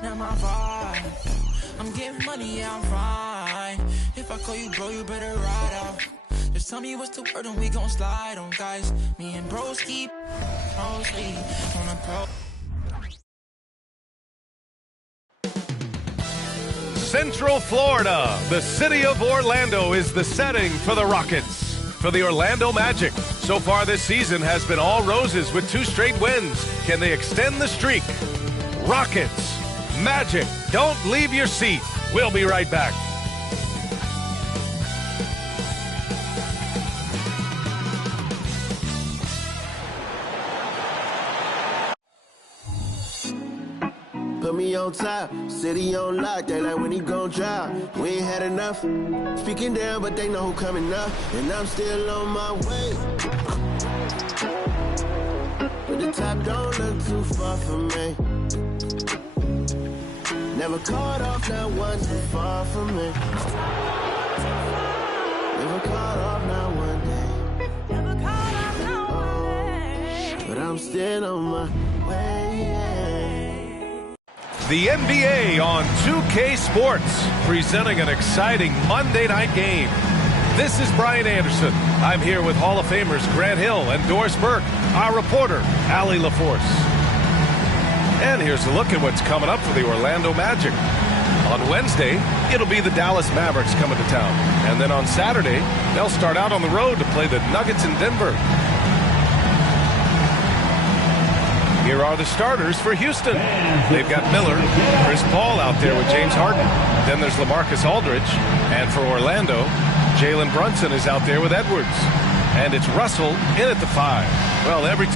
Now my vibe, I'm getting money, yeah, I'm fine. If I call you bro, you better ride out. Just tell me what's the word and we gon' slide on, guys. Me and broski, mostly on a pro. Central Florida, the city of Orlando is the setting for the Rockets. For the Orlando Magic, so far this season has been all roses with 2 straight wins. Can they extend the streak? Rockets, Magic, don't leave your seat. We'll be right back. Put me on top, city on lock, they like when he gon' drop. We ain't had enough, speaking down, but they know who coming up. And I'm still on my way. But the top don't look too far from me. Never caught off, not one too far from me. Never caught off, not one day. Never caught off, not one day. But I'm still on my way. The NBA on 2K Sports, presenting an exciting Monday night game. This is Brian Anderson. I'm here with Hall of Famers Grant Hill and Doris Burke, our reporter, Allie LaForce. And here's a look at what's coming up for the Orlando Magic. On Wednesday, it'll be the Dallas Mavericks coming to town. And then on Saturday, they'll start out on the road to play the Nuggets in Denver. Here are the starters for Houston. They've got Miller, Chris Paul out there with James Harden. Then there's LaMarcus Aldridge. And for Orlando, Jalen Brunson is out there with Edwards. And it's Russell in at the 5. Well, every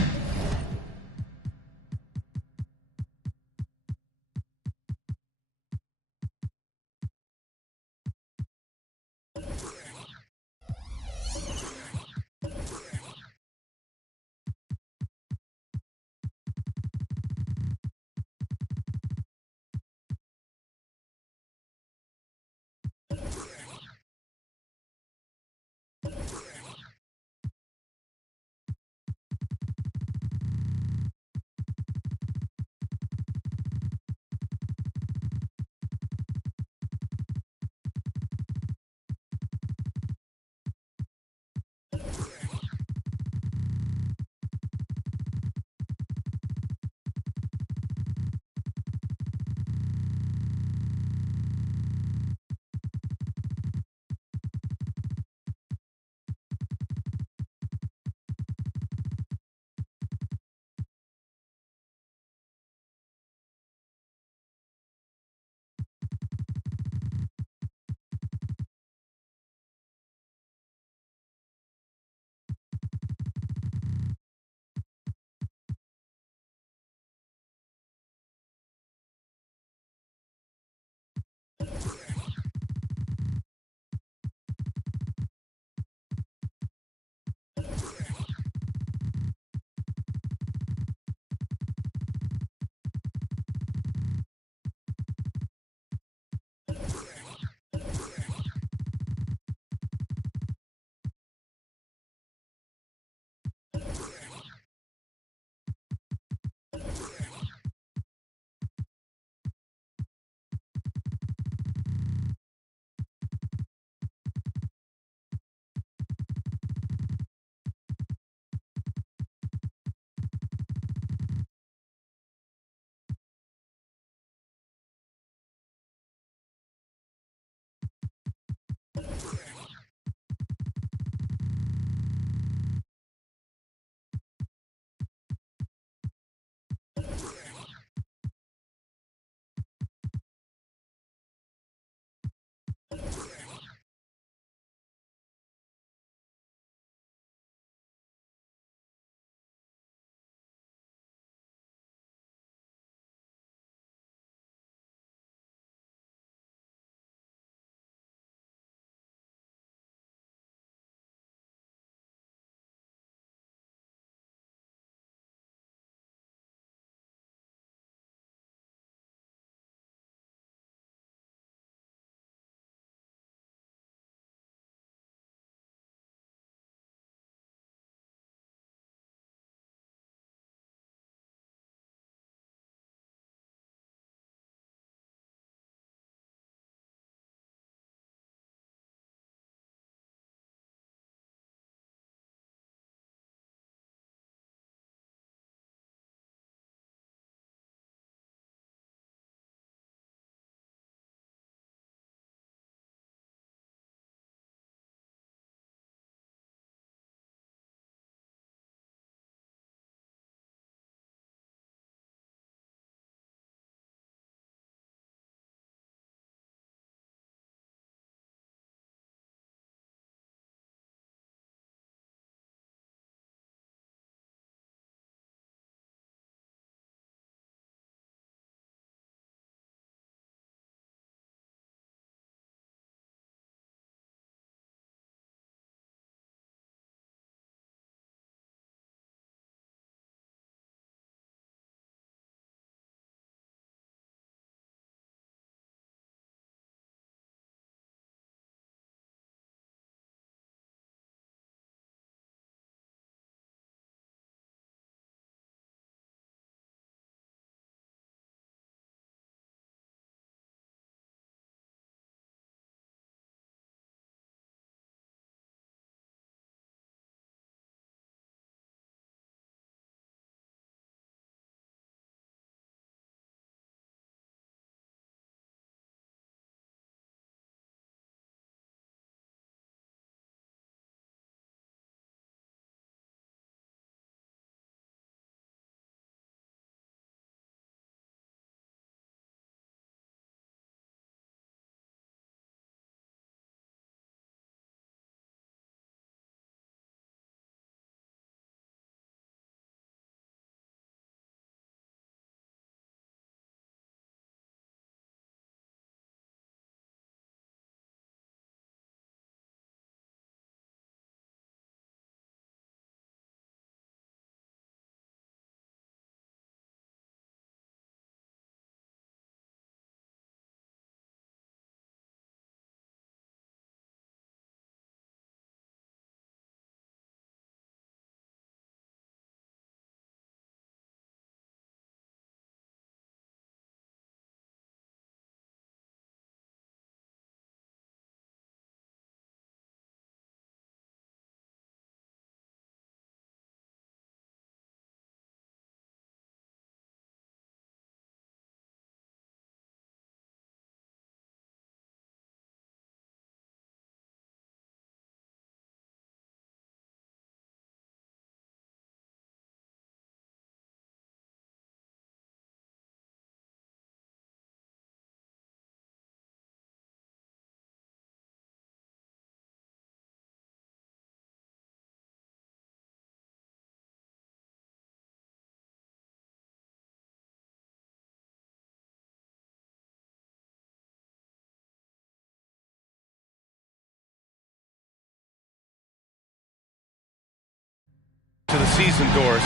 season, Doors.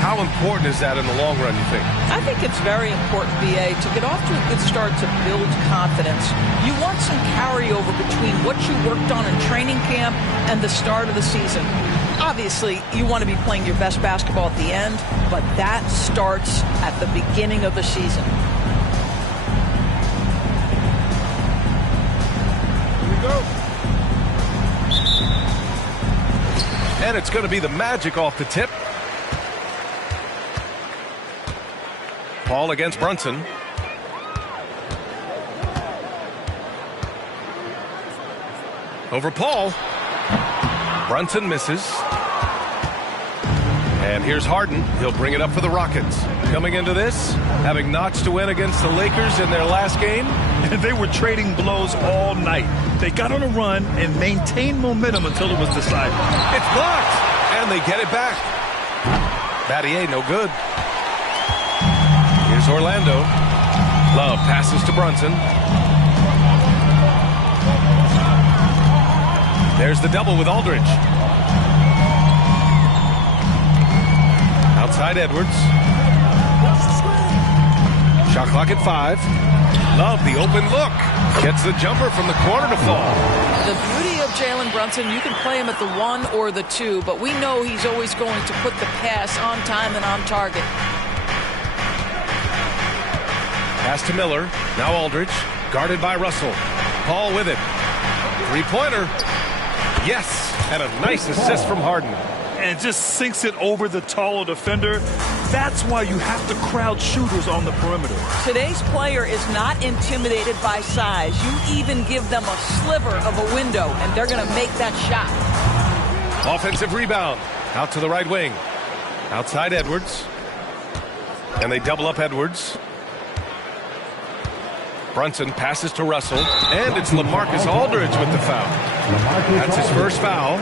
How important is that in the long run, you think? I think it's very important, BA, to get off to a good start to build confidence. You want some carryover between what you worked on in training camp and the start of the season. Obviously, you want to be playing your best basketball at the end, but that starts at the beginning of the season. Here we go. And it's going to be the Magic off the tip. Paul against Brunson. Over Paul. Brunson misses. And here's Harden. He'll bring it up for the Rockets. Coming into this, having notched to win against the Lakers in their last game. And they were trading blows all night. They got on a run and maintained momentum until it was decided. It's blocked. And they get it back. Battier, no good. Here's Orlando. Love passes to Brunson. There's the double with Aldridge. Outside Edwards. Shot clock at 5. Love the open look. Gets the jumper from the corner to fall. The beauty of Jalen Brunson, you can play him at the 1 or the 2, but we know he's always going to put the pass on time and on target. Pass to Miller. Now Aldridge. Guarded by Russell. Paul with it. Three-pointer. Yes. And a nice assist from Harden. And just sinks it over the taller defender. That's why you have to crowd shooters on the perimeter. Today's player is not intimidated by size. You even give them a sliver of a window, and they're going to make that shot. Offensive rebound. Out to the right wing. Outside Edwards. And they double up Edwards. Brunson passes to Russell, and it's LaMarcus Aldridge with the foul. That's his first foul.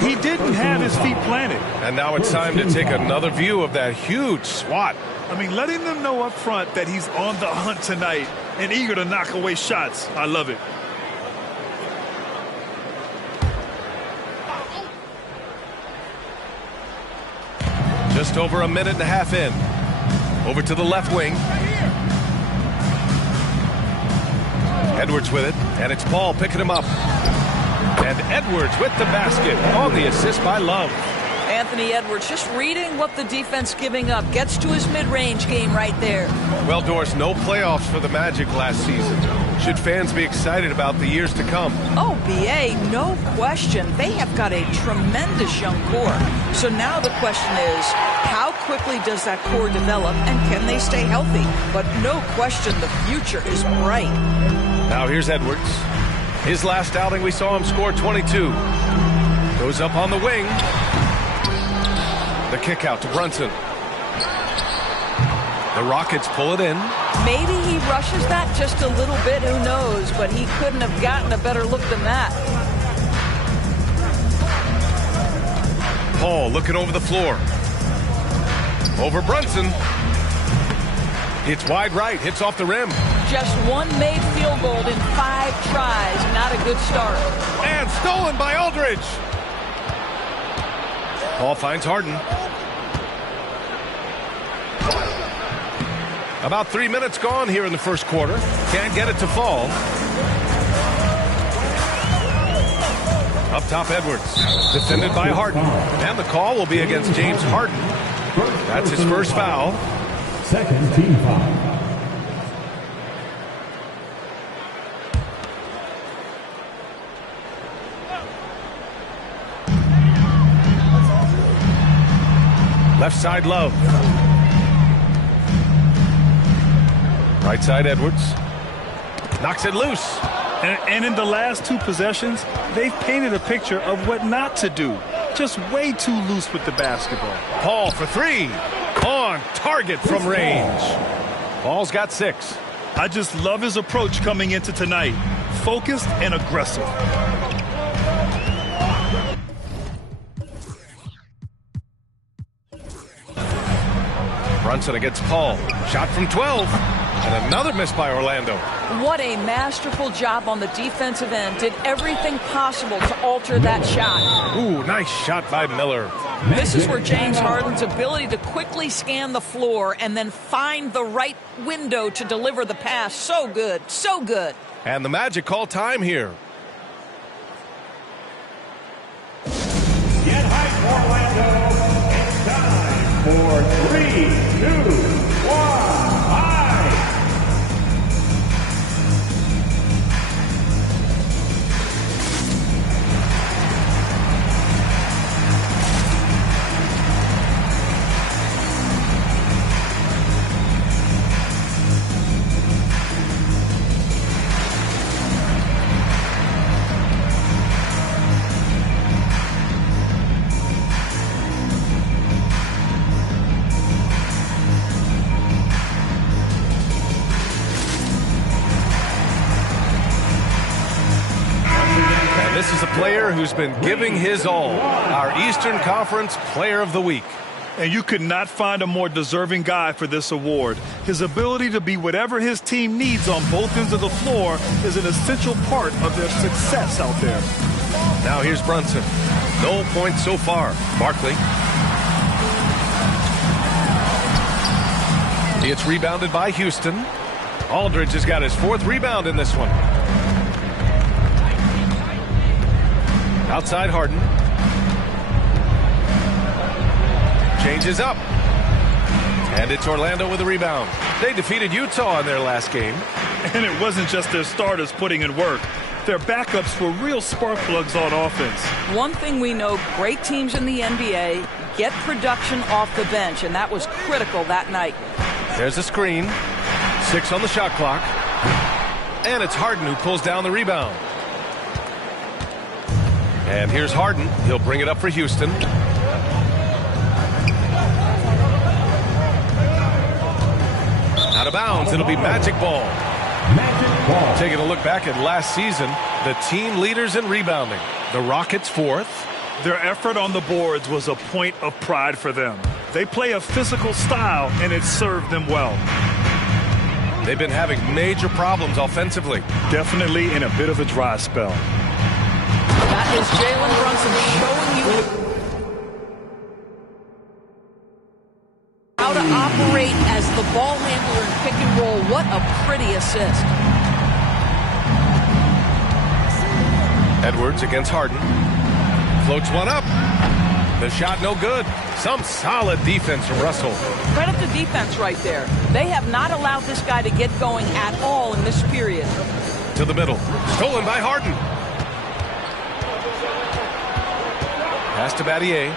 He didn't have his feet planted. And now it's time to take another view of that huge swat. I mean, letting them know up front that he's on the hunt tonight and eager to knock away shots. I love it. Just over a minute and a half in. Over to the left wing. Edwards with it, and it's Paul picking him up. And Edwards with the basket on the assist by Love. Anthony Edwards just reading what the defense giving up. Gets to his mid-range game right there. Well, Doris, no playoffs for the Magic last season. Should fans be excited about the years to come? Oh, BA, no question. They have got a tremendous young core. So now the question is, how quickly does that core develop, and can they stay healthy? But no question, the future is bright. Now here's Edwards. His last outing, we saw him score 22. Goes up on the wing. The kick out to Brunson. The Rockets pull it in. Maybe he rushes that just a little bit, who knows, but he couldn't have gotten a better look than that. Paul looking over the floor. Over Brunson. It's wide right, hits off the rim. Just one made field goal in 5 tries. Not a good start. And stolen by Aldridge. Paul finds Harden. About 3 minutes gone here in the first quarter. Can't get it to fall. Up top, Edwards. Defended by Harden. And the call will be against James Harden. That's his first foul. Second team foul. Left side, Love. Right side, Edwards. Knocks it loose. And in the last 2 possessions, they've painted a picture of what not to do. Just way too loose with the basketball. Paul for 3. On target from range. Paul's got 6. I just love his approach coming into tonight. Focused and aggressive. Brunson against Paul. Shot from 12. And another miss by Orlando. What a masterful job on the defensive end. Did everything possible to alter that shot. Ooh, nice shot by Miller. This is where James Harden's ability to quickly scan the floor and then find the right window to deliver the pass. So good, so good. And the Magic call time here. Get hype, Orlando. It's time for 3, 2, 1. This is a player who's been giving his all. Our Eastern Conference Player of the Week. And you could not find a more deserving guy for this award. His ability to be whatever his team needs on both ends of the floor is an essential part of their success out there. Now here's Brunson. No points so far. Barkley. It's rebounded by Houston. Aldridge has got his 4th rebound in this one. Outside Harden. Changes up. And it's Orlando with a rebound. They defeated Utah in their last game. And it wasn't just their starters putting in work. Their backups were real spark plugs on offense. One thing we know, great teams in the NBA get production off the bench, and that was critical that night. There's a screen. 6 on the shot clock. And it's Harden who pulls down the rebound. And here's Harden. He'll bring it up for Houston. Out of bounds. It'll be Magic ball. Magic ball. Taking a look back at last season, the team leaders in rebounding. The Rockets 4th. Their effort on the boards was a point of pride for them. They play a physical style, and it served them well. They've been having major problems offensively. Definitely in a bit of a dry spell. That is Jalen Brunson showing you how to operate as the ball handler in pick and roll. What a pretty assist. Edwards against Harden. Floats one up. The shot no good. Some solid defense from Russell. Credit the defense right there. They have not allowed this guy to get going at all in this period. To the middle. Stolen by Harden. Pass to Battier.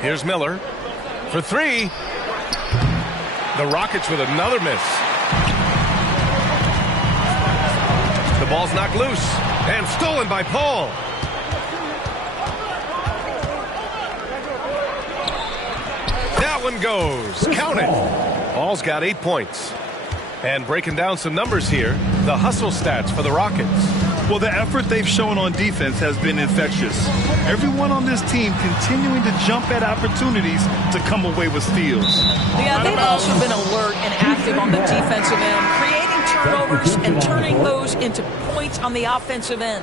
Here's Miller for 3. The Rockets with another miss. The ball's knocked loose and stolen by Paul. That one goes. Count it. Paul's got 8 points. And breaking down some numbers here, the hustle stats for the Rockets. Well, the effort they've shown on defense has been infectious. Everyone on this team continuing to jump at opportunities to come away with steals. Yeah, they've also been alert and active on the defensive end, creating turnovers and turning those into points on the offensive end.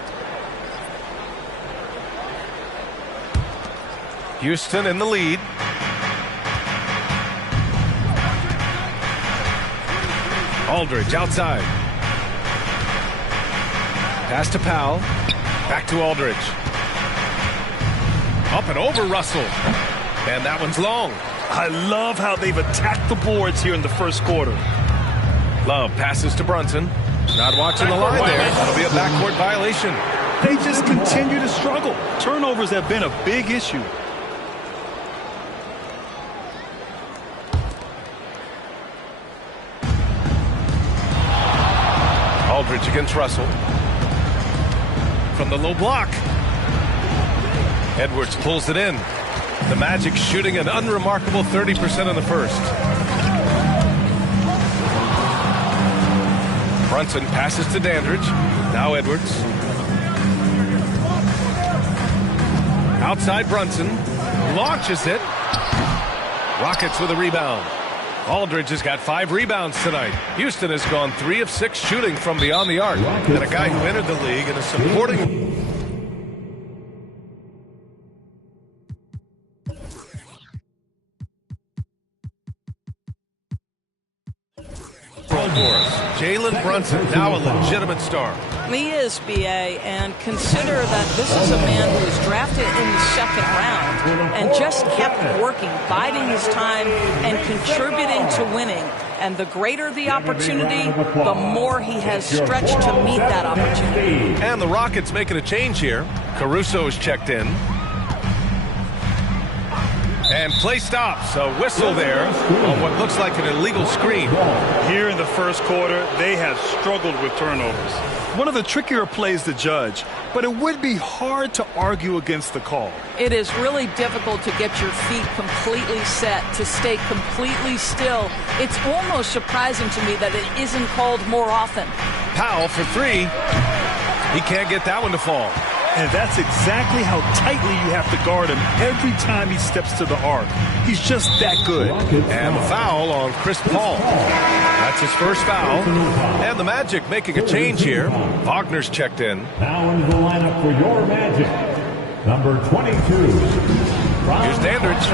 Houston in the lead. Aldridge outside. Pass to Powell. Back to Aldridge. Up and over Russell. And that one's long. I love how they've attacked the boards here in the first quarter. Love passes to Brunson. Not watching the line there. That'll be a backcourt violation. They just continue to struggle. Turnovers have been a big issue. Aldridge against Russell. From the low block. Edwards pulls it in. The Magic shooting an unremarkable 30% in the first. Brunson passes to Dandridge. Now Edwards. Outside Brunson. Launches it. Rockets with a rebound. Aldridge has got 5 rebounds tonight. Houston has gone 3 of 6 shooting from beyond the arc. And a guy who entered the league and is supporting. Jalen Brunson, now a legitimate star. He is, B.A., and consider that this is a man who was drafted in the second round and just kept working, biding his time and contributing to winning. And the greater the opportunity, the more he has stretched to meet that opportunity. And the Rockets making a change here. Caruso's checked in. And play stops. A whistle there on what looks like an illegal screen. Here in the first quarter, they have struggled with turnovers. One of the trickier plays to judge, but it would be hard to argue against the call. It is really difficult to get your feet completely set, to stay completely still. It's almost surprising to me that it isn't called more often. Powell for 3. He can't get that one to fall. And that's exactly how tightly you have to guard him every time he steps to the arc. He's just that good. And the foul on Chris Paul. That's his first foul. And the Magic making a change here. Wagner's checked in. Now into the lineup for your Magic, number 22. Here's Dandridge.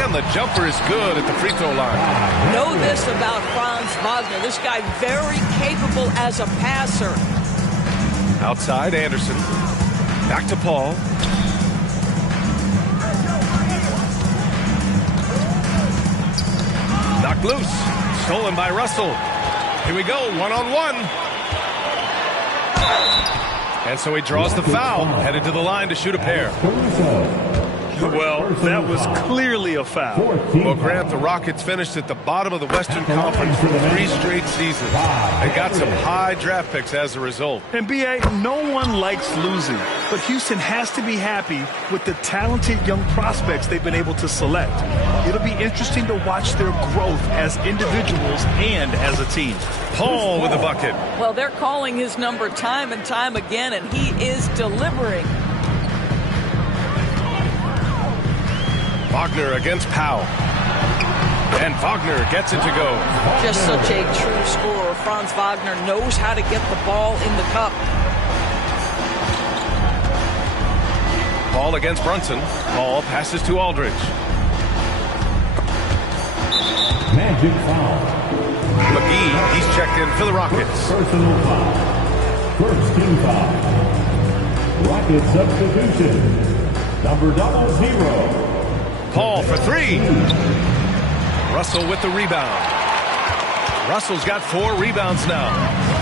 And the jumper is good at the free throw line. Know this about Franz Wagner. This guy very capable as a passer. Outside, Anderson. Back to Paul. Knocked loose. Stolen by Russell. Here we go, one-on-one. And so he draws the foul, headed to the line to shoot a pair. Well, that was clearly a foul. Well, Grant, the Rockets finished at the bottom of the Western Conference for 3 straight seasons. They got some high draft picks as a result. And B.A., no one likes losing, but Houston has to be happy with the talented young prospects they've been able to select. It'll be interesting to watch their growth as individuals and as a team. Paul with the bucket. Well, they're calling his number time and time again, and he is delivering. Wagner against Powell. And Wagner gets it to go. Just such a true scorer. Franz Wagner knows how to get the ball in the cup. Paul against Brunson. Paul passes to Aldridge. Magic foul. McGee, he's checked in for the Rockets. Personal foul. First team foul. Rocket substitution. Number 00. Paul for 3. Russell with the rebound. Russell's got 4 rebounds now.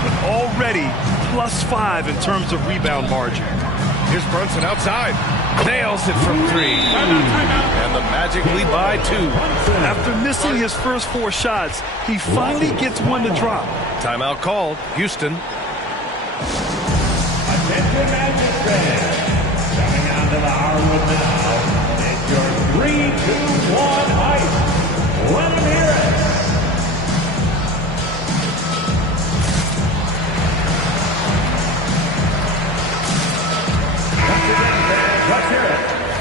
But already +5 in terms of rebound margin. Here's Brunson outside. Nails it from 3. And the Magic lead by 2. After missing his first 4 shots, he finally gets one to drop. Timeout called. Houston. Attention Magic fans. Coming out to the hardwood now. It's your 3, 2, 1 hype. Let them hear it.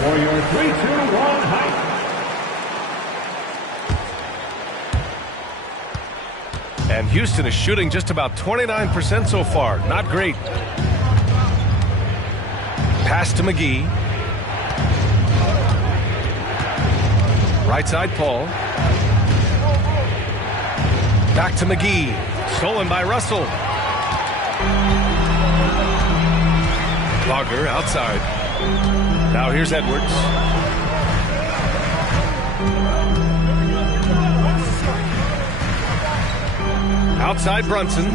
for your 3-2-1 height. And Houston is shooting just about 29% so far. Not great. Pass to McGee. Right side, Paul. Back to McGee. Stolen by Russell. Wagner outside. Now here's Edwards. Outside Brunson.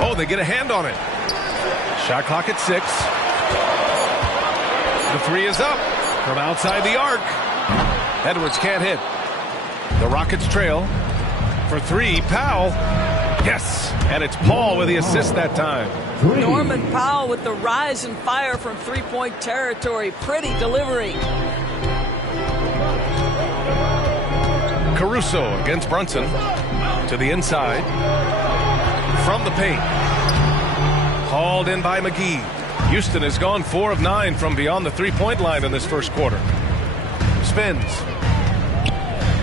Oh, they get a hand on it. Shot clock at 6. The three is up from outside the arc. Edwards can't hit. The Rockets trail. For 3, Powell. Yes, and it's Paul with the assist that time. Norman Powell with the rise and fire from three-point territory. Pretty delivery. Caruso against Brunson. To the inside. From the paint. Hauled in by McGee. Houston has gone 4 of 9 from beyond the three-point line in this first quarter. Spins.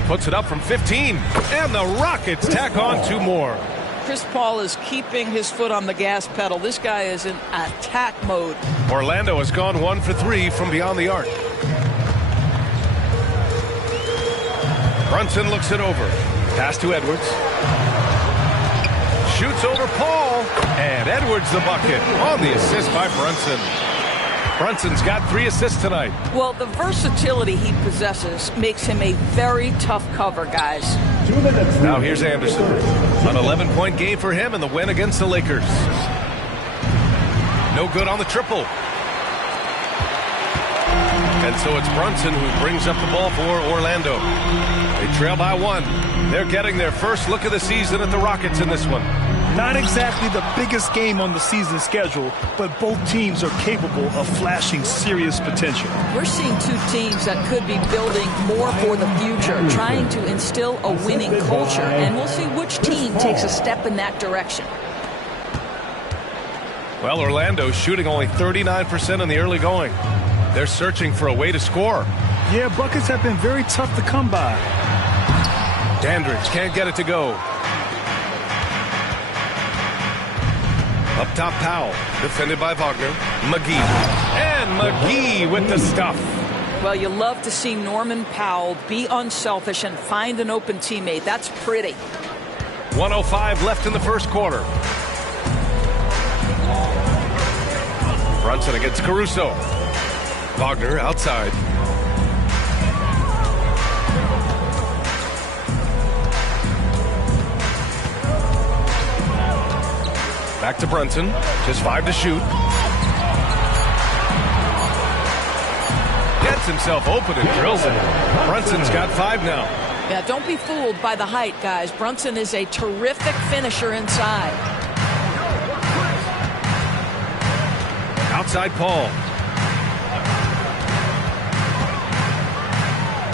Puts it up from 15. And the Rockets tack on 2 more. Chris Paul is keeping his foot on the gas pedal. This guy is in attack mode. Orlando has gone 1 for 3 from beyond the arc. Brunson looks it over. Pass to Edwards. Shoots over Paul. And Edwards the bucket on the assist by Brunson. Brunson's got 3 assists tonight. Well, the versatility he possesses makes him a very tough cover, guys. 2 minutes. Now here's Anderson. An 11-point game for him in the win against the Lakers. No good on the triple. And so it's Brunson who brings up the ball for Orlando. They trail by 1. They're getting their first look of the season at the Rockets in this one. Not exactly the biggest game on the season schedule, but both teams are capable of flashing serious potential. We're seeing 2 teams that could be building more for the future, trying to instill a winning culture, and we'll see which team takes a step in that direction. Well, Orlando's shooting only 39% in the early going. They're searching for a way to score. Yeah, buckets have been very tough to come by. Dandridge can't get it to go. Up top, Powell. Defended by Wagner. McGee. And McGee with the stuff. Well, you love to see Norman Powell be unselfish and find an open teammate. That's pretty. 1:05 left in the first quarter. Brunson against Caruso. Wagner outside. Back to Brunson. Just 5 to shoot. Gets himself open and drills it. Brunson's got 5 now. Yeah, don't be fooled by the height, guys. Brunson is a terrific finisher inside. Outside Paul.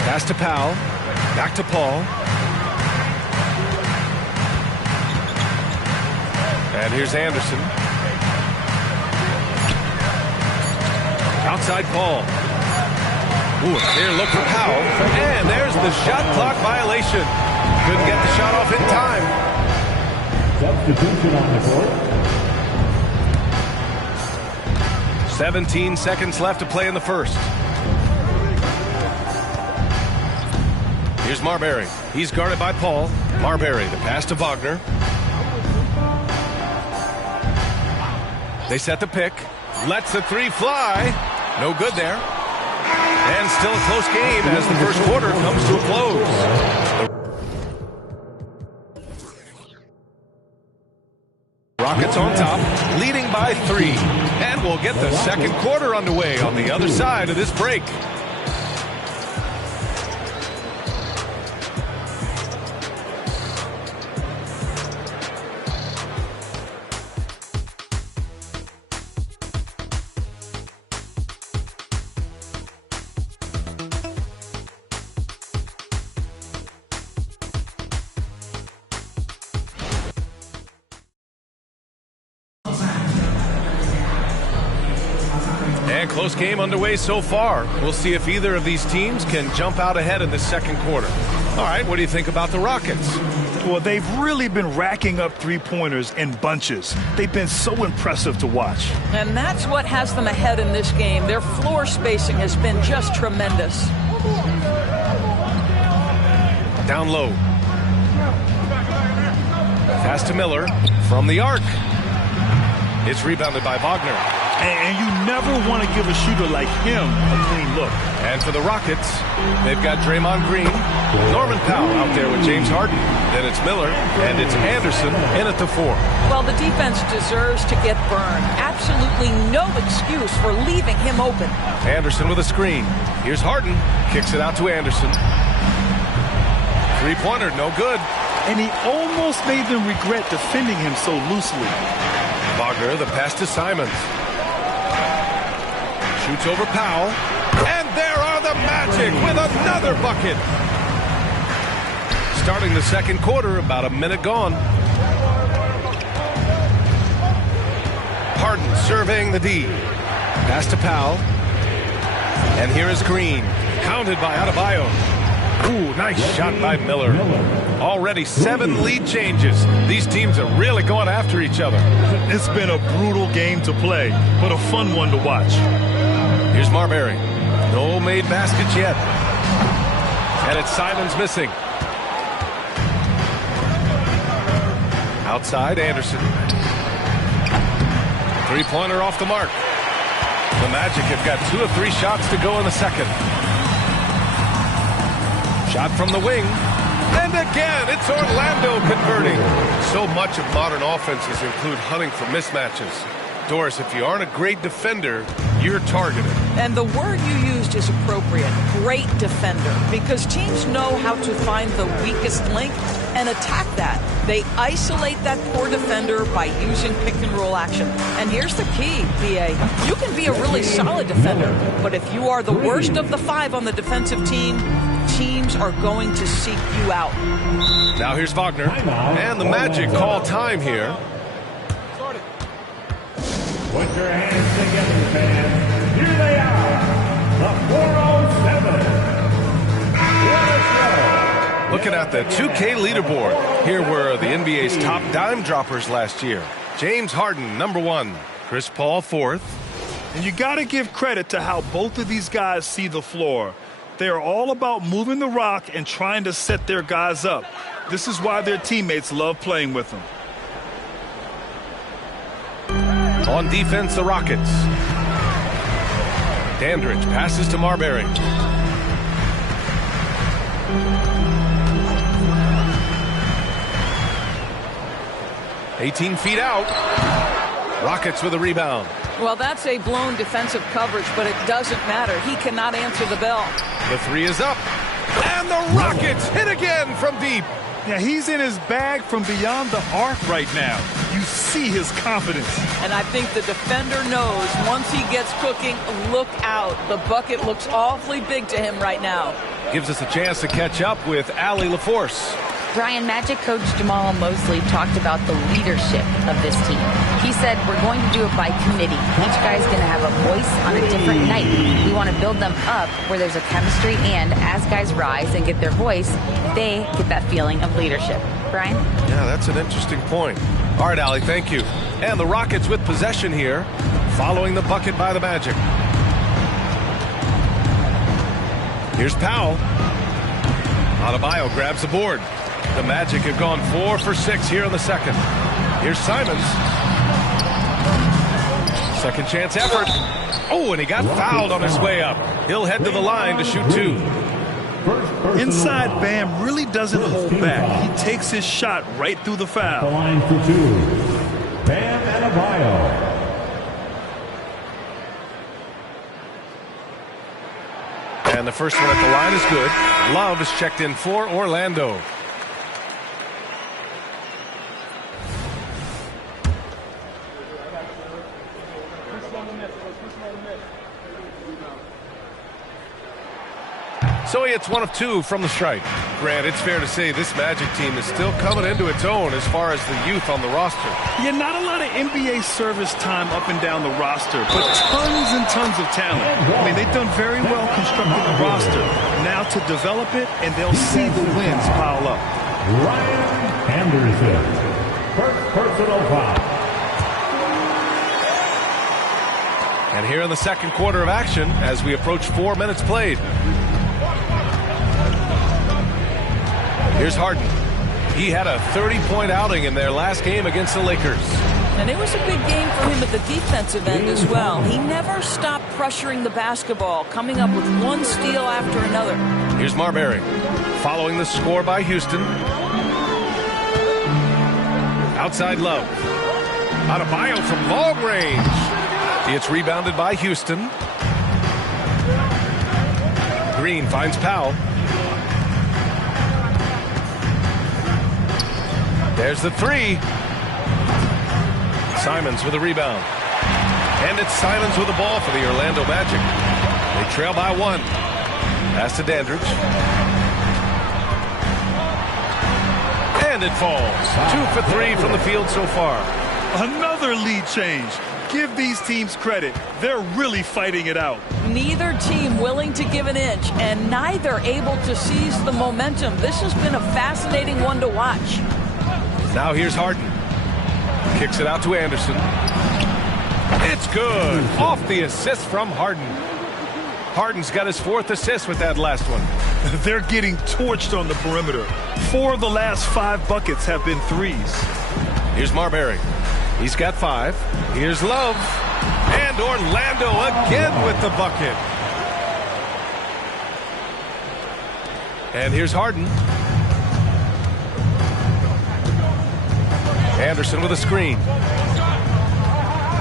Pass to Powell. Back to Paul. And here's Anderson. Outside Paul. Ooh, a clear look for Powell. And there's the shot clock violation. Couldn't get the shot off in time. Substitution on the court. 17 seconds left to play in the first. Here's Marbury. He's guarded by Paul. Marbury, the pass to Wagner. They set the pick. Lets the 3 fly. No good there. And still a close game as the first quarter comes to a close. Rockets on top, leading by 3. And we'll get the second quarter underway on the other side of this break. And close game underway so far. We'll see if either of these teams can jump out ahead in the second quarter. All right, what do you think about the Rockets? Well, they've really been racking up three-pointers in bunches. They've been so impressive to watch. And that's what has them ahead in this game. Their floor spacing has been just tremendous. Down low. Pass to Miller from the arc. It's rebounded by Wagner. And you never want to give a shooter like him a clean look. And for the Rockets, they've got Draymond Green, Norman Powell out there with James Harden. Then it's Miller, and it's Anderson in at the 4. Well, the defense deserves to get burned. Absolutely no excuse for leaving him open. Anderson with a screen. Here's Harden. Kicks it out to Anderson. Three-pointer, no good. And he almost made them regret defending him so loosely. Wagner, the pass to Simons. Shoots over Powell. And there are the Magic with another bucket. Starting the second quarter, about a minute gone. Harden surveying the D. Pass to Powell. And here is Green. Counted by Adebayo. Ooh, nice shot by Miller. Already 7 lead changes. These teams are really going after each other. It's been a brutal game to play, but a fun one to watch. Here's Marbury. No made baskets yet. And it's Simons missing. Outside, Anderson. Three-pointer off the mark. The Magic have got 2 of 3 shots to go in the second. Shot from the wing. And again, it's Orlando converting. So much of modern offenses include hunting for mismatches. Doris, if you aren't a great defender, you're targeted. And the word you used is appropriate. Great defender. Because teams know how to find the weakest link and attack that. They isolate that poor defender by using pick-and-roll action. And here's the key, B.A. You can be a really solid defender, but if you are the worst of the 5 on the defensive team, teams are going to seek you out. Now here's Wagner. And the Magic call time here. Put your hands together, fans. Here they are, the 407. Looking at the 2K leaderboard, here were the NBA's top dime droppers last year. James Harden, number 1. Chris Paul, 4th. And you got to give credit to how both of these guys see the floor. They are all about moving the rock and trying to set their guys up. This is why their teammates love playing with them. On defense, the Rockets. Dandridge passes to Marbury. "18 feet out. Rockets with a rebound. Well, that's a blown defensive coverage, but it doesn't matter. He cannot answer the bell. The 3 is up. And the Rockets hit again from deep. Yeah, he's in his bag from beyond the arc right now. You see his confidence. And I think the defender knows once he gets cooking, look out. The bucket looks awfully big to him right now. Gives us a chance to catch up with Allie LaForce. Brian, Magic coach Jamal Mosley talked about the leadership of this team. He said, we're going to do it by committee. Each guy's going to have a voice on a different night. We want to build them up where there's a chemistry, and as guys rise and get their voice, they get that feeling of leadership. Brian? Yeah, that's an interesting point. All right, Allie, thank you. And the Rockets with possession here, following the bucket by the Magic. Here's Powell. Adebayo grabs the board. The Magic have gone 4 for 6 here in the second. Here's Simons. Second chance effort. Oh, and he got fouled on his way up. He'll head to the line to shoot 2. Inside, Bam really doesn't hold back. He takes his shot right through the foul. The line for 2, Bam Adebayo. And the first one at the line is good. Love is checked in for Orlando. So he hits 1 of 2 from the stripe. Grant, it's fair to say this Magic team is still coming into its own as far as the youth on the roster. Yeah, not a lot of NBA service time up and down the roster, but tons and tons of talent. I mean, they've done very well constructing the roster. Now to develop it, and they'll see the wins pile up. Ryan Anderson, first personal foul. And here in the second quarter of action, as we approach 4 minutes played. Here's Harden. He had a 30-point outing in their last game against the Lakers. And it was a big game for him at the defensive end as well. He never stopped pressuring the basketball, coming up with one steal after another. Here's Marbury, following the score by Houston. Outside Love. Adebayo from long range. It's rebounded by Houston. Green finds Powell. There's the 3. Simons with a rebound. And it's Simons with the ball for the Orlando Magic. They trail by 1. Pass to Dandridge. And it falls. 2 for 3 from the field so far. Another lead change. Give these teams credit. They're really fighting it out. Neither team willing to give an inch, and neither able to seize the momentum. This has been a fascinating one to watch. Now here's Harden. Kicks it out to Anderson. It's good. Off the assist from Harden. Harden's got his 4th assist with that last one. They're getting torched on the perimeter. 4 of the last 5 buckets have been threes. Here's Marbury. He's got 5. Here's Love. And Orlando again with the bucket. And here's Harden. Anderson with a screen.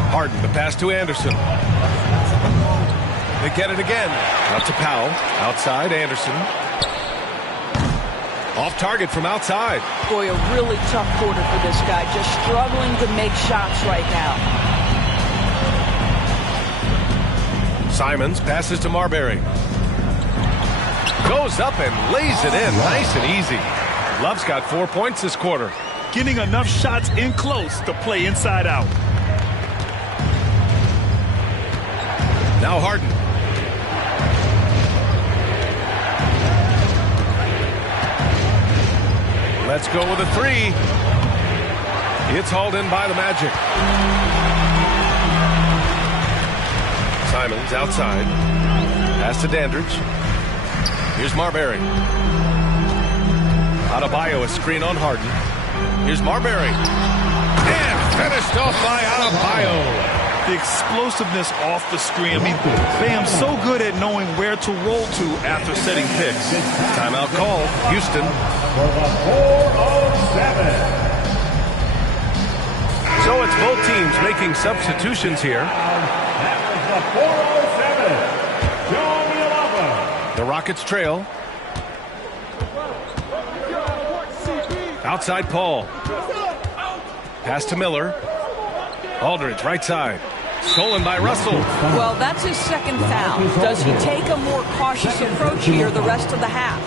Harden, the pass to Anderson. They get it again. Out to Powell. Outside, Anderson. Off target from outside. Boy, a really tough quarter for this guy. Just struggling to make shots right now. Simons passes to Marbury. Goes up and lays it in. Nice and easy. Love's got 4 points this quarter. Getting enough shots in close to play inside out. Now Harden. Let's go with a 3. It's hauled in by the Magic. Simons outside. Pass to Dandridge. Here's Marbury. Adebayo, a screen on Harden. Here's Marbury. And finished off by Adebayo. The explosiveness off the screen. I mean, Bam's so good at knowing where to roll to after setting picks. Timeout call. Houston. For the 407. So it's both teams making substitutions here. That was the 407. John Yalava. The Rockets trail. Outside Paul. Pass to Miller. Aldridge, right side. Stolen by Russell. Well, that's his 2nd foul. Does he take a more cautious approach here the rest of the half?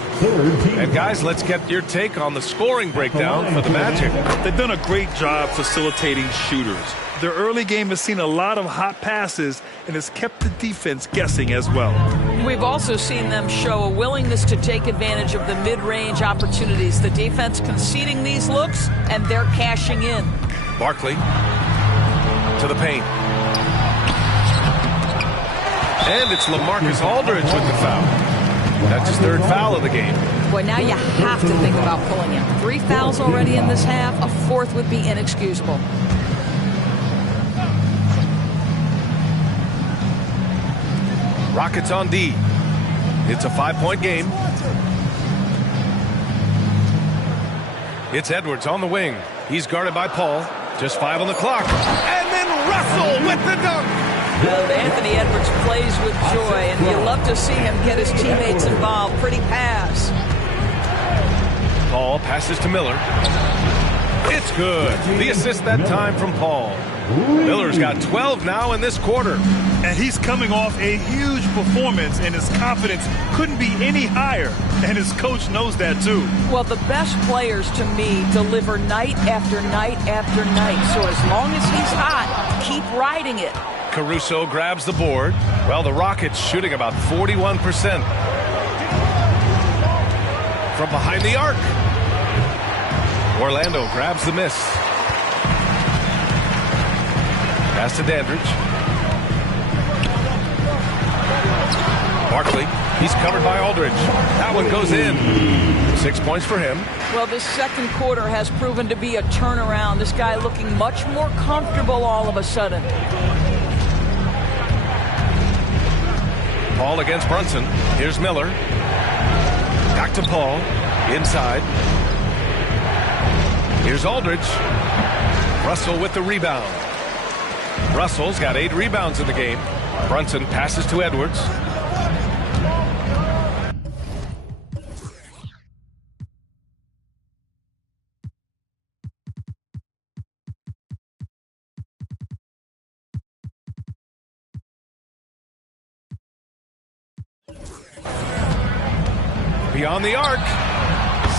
And guys, let's get your take on the scoring breakdown for the Magic. They've done a great job facilitating shooters. Their early game has seen a lot of hot passes and has kept the defense guessing as well. We've also seen them show a willingness to take advantage of the mid-range opportunities. The defense conceding these looks, and they're cashing in. Barkley to the paint. And it's LaMarcus Aldridge with the foul. That's his 3rd foul of the game. Boy, now you have to think about pulling him. 3 fouls already in this half. A 4th would be inexcusable. Rockets on D. It's a 5-point game. It's Edwards on the wing. He's guarded by Paul. Just 5 on the clock. And then Russell with the dunk. Well, Anthony Edwards plays with joy, and you love to see him get his teammates involved. Pretty pass. Paul passes to Miller. It's good. The assist that time from Paul. Miller's got 12 now in this quarter. And he's coming off a huge performance, and his confidence couldn't be any higher. And his coach knows that, too. Well, the best players, to me, deliver night after night after night. So as long as he's hot, keep riding it. Caruso grabs the board. Well, the Rockets shooting about 41% from behind the arc. Orlando grabs the miss. Pass to Dandridge. Barkley, he's covered by Aldridge. That one goes in. 6 points for him. Well, this second quarter has proven to be a turnaround. This guy looking much more comfortable all of a sudden. Paul against Brunson. Here's Miller. Back to Paul. Inside. Here's Aldridge. Russell with the rebound. Russell's got 8 rebounds in the game. Brunson passes to Edwards. Beyond the arc.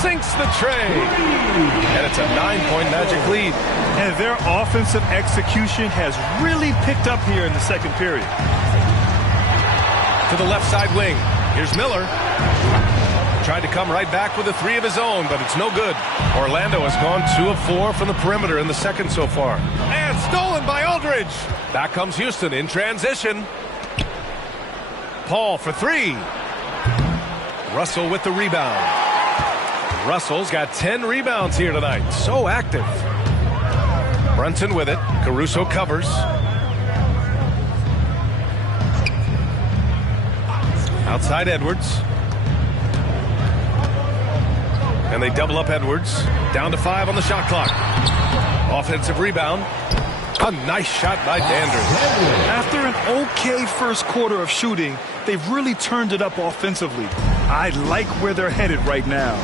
Sinks the tray. And it's a 9-point Magic lead. And their offensive execution has really picked up here in the second period. To the left side wing. Here's Miller. Tried to come right back with a 3 of his own, but it's no good. Orlando has gone 2 of 4 from the perimeter in the second so far. And stolen by Aldridge. Back comes Houston in transition. Paul for 3. Russell with the rebound. Russell's got 10 rebounds here tonight. So active. Brunson with it. Caruso covers. Outside Edwards. And they double up Edwards. Down to 5 on the shot clock. Offensive rebound. A nice shot by Dandridge. After an okay first quarter of shooting, they've really turned it up offensively. I like where they're headed right now.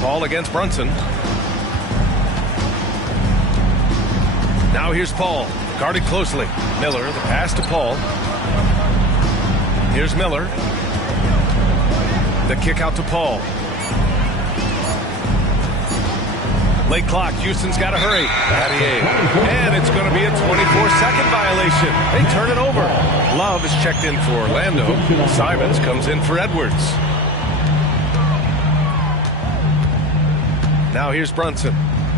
Paul against Brunson. Now here's Paul. Guarded closely. Miller, the pass to Paul. Here's Miller. The kick out to Paul. Late clock. Houston's got to hurry. Battier. And it's going to be a 24-second violation. They turn it over. Love is checked in for Orlando. Simons comes in for Edwards. Now here's Brunson.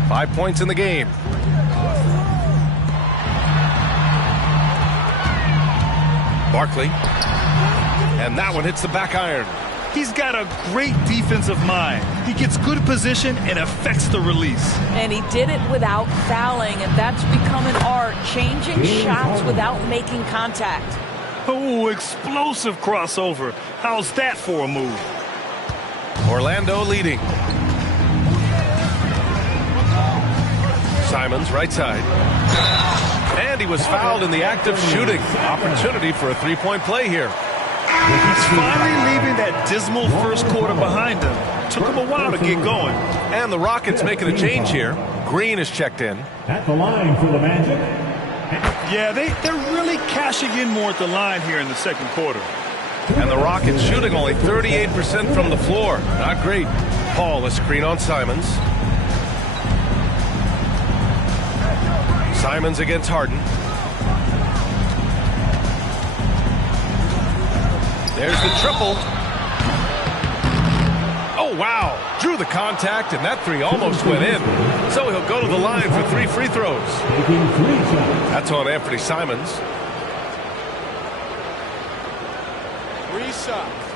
5 points in the game. Barkley. And that one hits the back iron. He's got a great defensive mind. He gets good position and affects the release. And he did it without fouling, and that's become an art, changing shots without making contact. Oh, explosive crossover. How's that for a move? Orlando leading. Simons, right side. And he was fouled in the act of shooting. Opportunity for a 3-point play here. He's finally leaving that dismal first quarter behind him. Took him a while to get going. And the Rockets making a change here. Green is checked in. At the line for the Magic. Yeah, they're really cashing in more at the line here in the second quarter. And the Rockets shooting only 38% from the floor. Not great. Paul, a screen on Simons. Simons against Harden. There's the triple. Oh, wow. Drew the contact, and that 3 almost went in. So he'll go to the line for 3 free throws. That's on Anthony Simons. 3 shots.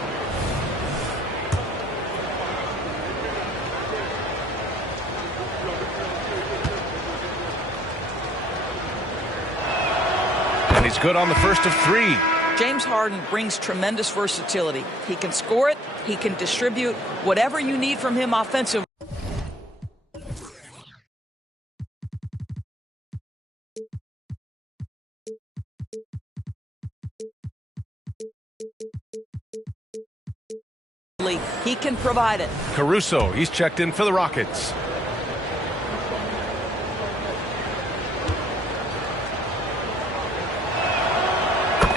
And he's good on the first of 3. James Harden brings tremendous versatility. He can score it, he can distribute, whatever you need from him offensively. He can provide it. Caruso, he's checked in for the Rockets.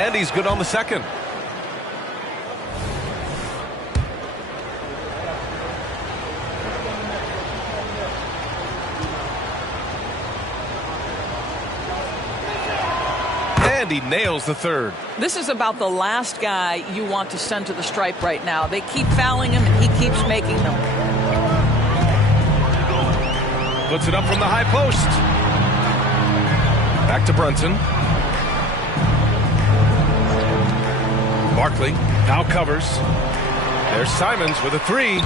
And he's good on the second. And he nails the third. This is about the last guy you want to send to the stripe right now. They keep fouling him, and he keeps making them. Puts it up from the high post. Back to Brunson. Barkley now covers. There's Simons with a three.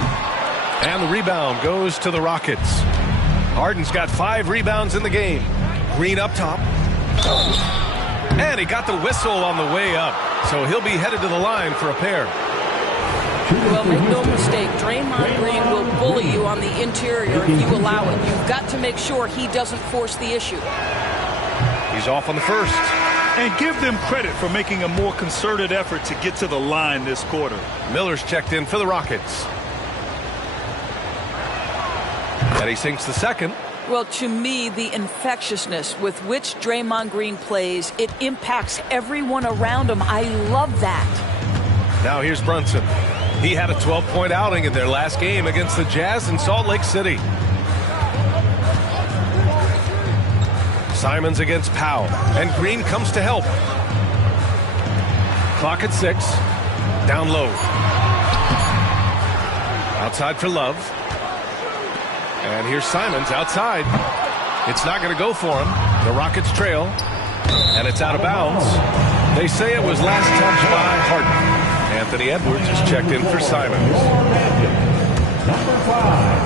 And the rebound goes to the Rockets. Harden's got 5 rebounds in the game. Green up top. And he got the whistle on the way up. So he'll be headed to the line for a pair. Well, make no mistake, Draymond Green will bully you on the interior if you allow it. You've got to make sure he doesn't force the issue. He's off on the first. And give them credit for making a more concerted effort to get to the line this quarter. Miller's checked in for the Rockets. And he sinks the second. Well, to me, the infectiousness with which Draymond Green plays, it impacts everyone around him. I love that. Now here's Brunson. He had a 12-point outing in their last game against the Jazz in Salt Lake City. Simons against Powell, and Green comes to help. Clock at 6. Down low. Outside for Love. And here's Simons outside. It's not going to go for him. The Rockets trail, and it's out of bounds. They say it was last touched by Harden. Anthony Edwards is checked in for Simons. Number 5.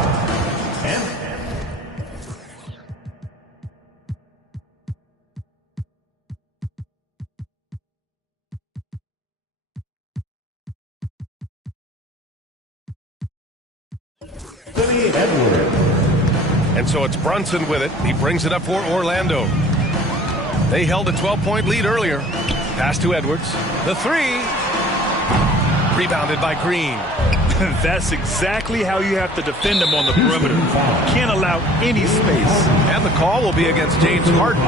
Edwards. And so it's Brunson with it. He brings it up for Orlando. They held a 12-point lead earlier. Pass to Edwards. The three. Rebounded by Green. That's exactly how you have to defend him on the perimeter. Can't allow any space. And the call will be against James Harden.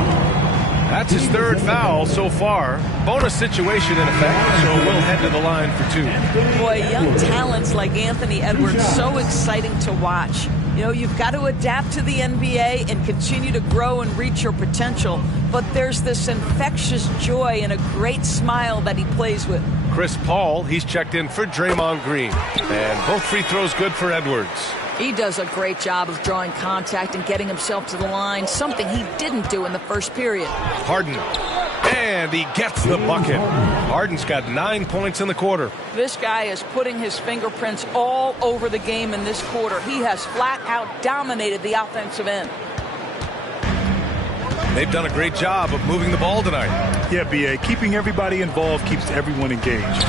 That's his 3rd foul so far. Bonus situation in effect, so we'll head to the line for 2. Boy, young talents like Anthony Edwards, so exciting to watch. You know, you've got to adapt to the NBA and continue to grow and reach your potential. But there's this infectious joy and a great smile that he plays with. Chris Paul, he's checked in for Draymond Green. And both free throws good for Edwards. He does a great job of drawing contact and getting himself to the line, something he didn't do in the first period. Harden. And he gets the bucket. Harden's got 9 points in the quarter. This guy is putting his fingerprints all over the game in this quarter. He has flat out dominated the offensive end. They've done a great job of moving the ball tonight. Yeah, B.A., keeping everybody involved keeps everyone engaged.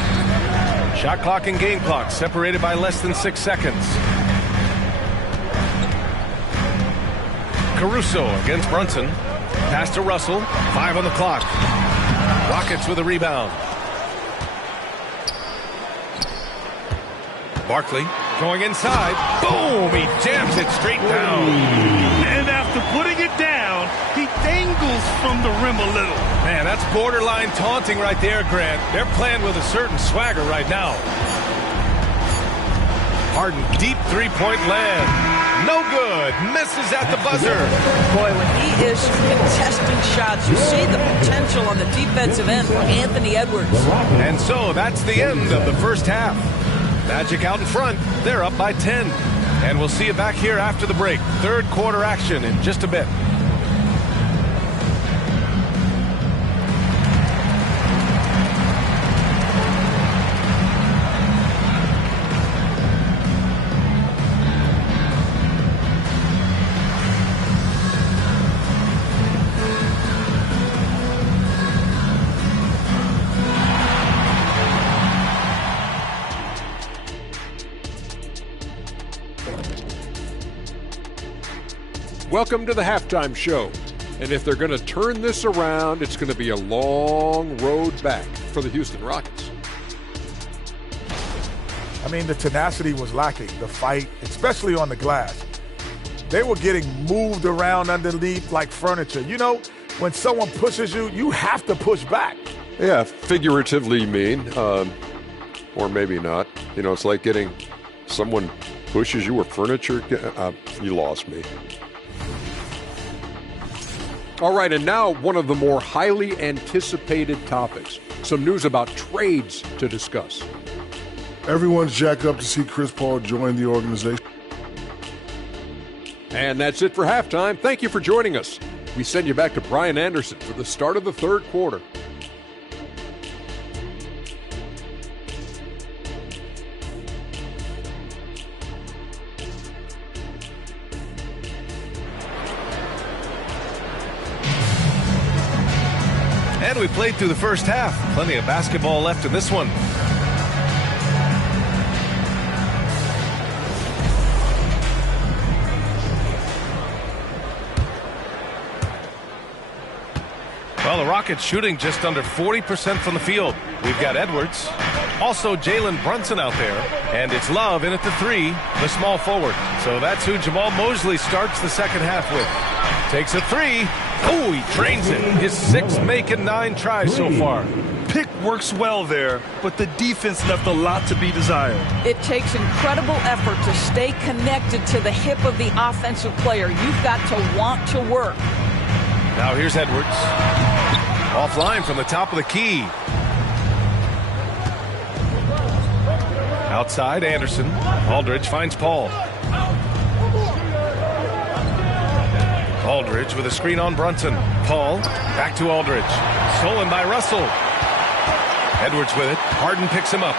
Shot clock and game clock separated by less than 6 seconds. Caruso against Brunson. Pass to Russell. 5 on the clock. Rockets with a rebound. Barkley going inside. Boom! He jams it straight down. And after putting it down, he dangles from the rim a little. Man, that's borderline taunting right there, Grant. They're playing with a certain swagger right now. Harden, deep three-point land. No good. Misses at the buzzer. Boy, when he is contesting shots, you see the potential on the defensive end for Anthony Edwards. And so that's the end of the first half. Magic out in front. They're up by 10. And we'll see you back here after the break. 3rd quarter action in just a bit. Welcome to the halftime show. And if they're going to turn this around, it's going to be a long road back for the Houston Rockets. I mean, the tenacity was lacking, the fight, especially on the glass. They were getting moved around underneath like furniture. You know, when someone pushes you, you have to push back. Yeah, figuratively mean, or maybe not. You know, it's like getting someone pushes you or furniture. You lost me. All right, and now one of the more highly anticipated topics. Some news about trades to discuss. Everyone's jacked up to see Chris Paul join the organization. And that's it for halftime. Thank you for joining us. We send you back to Brian Anderson for the start of the third quarter. And we played through the first half. Plenty of basketball left in this one. Well, the Rockets shooting just under 40% from the field. We've got Edwards. Also Jalen Brunson out there. And it's Love in at the three, the small forward. So that's who Jamal Mosley starts the second half with. Takes a three. Oh, he drains it. His sixth make and 9 tries so far. Pick works well there, but the defense left a lot to be desired. It takes incredible effort to stay connected to the hip of the offensive player. You've got to want to work. Now here's Edwards. Offline from the top of the key. Outside, Anderson. Aldridge finds Paul. Aldridge with a screen on Brunson. Paul, back to Aldridge. Stolen by Russell. Edwards with it. Harden picks him up.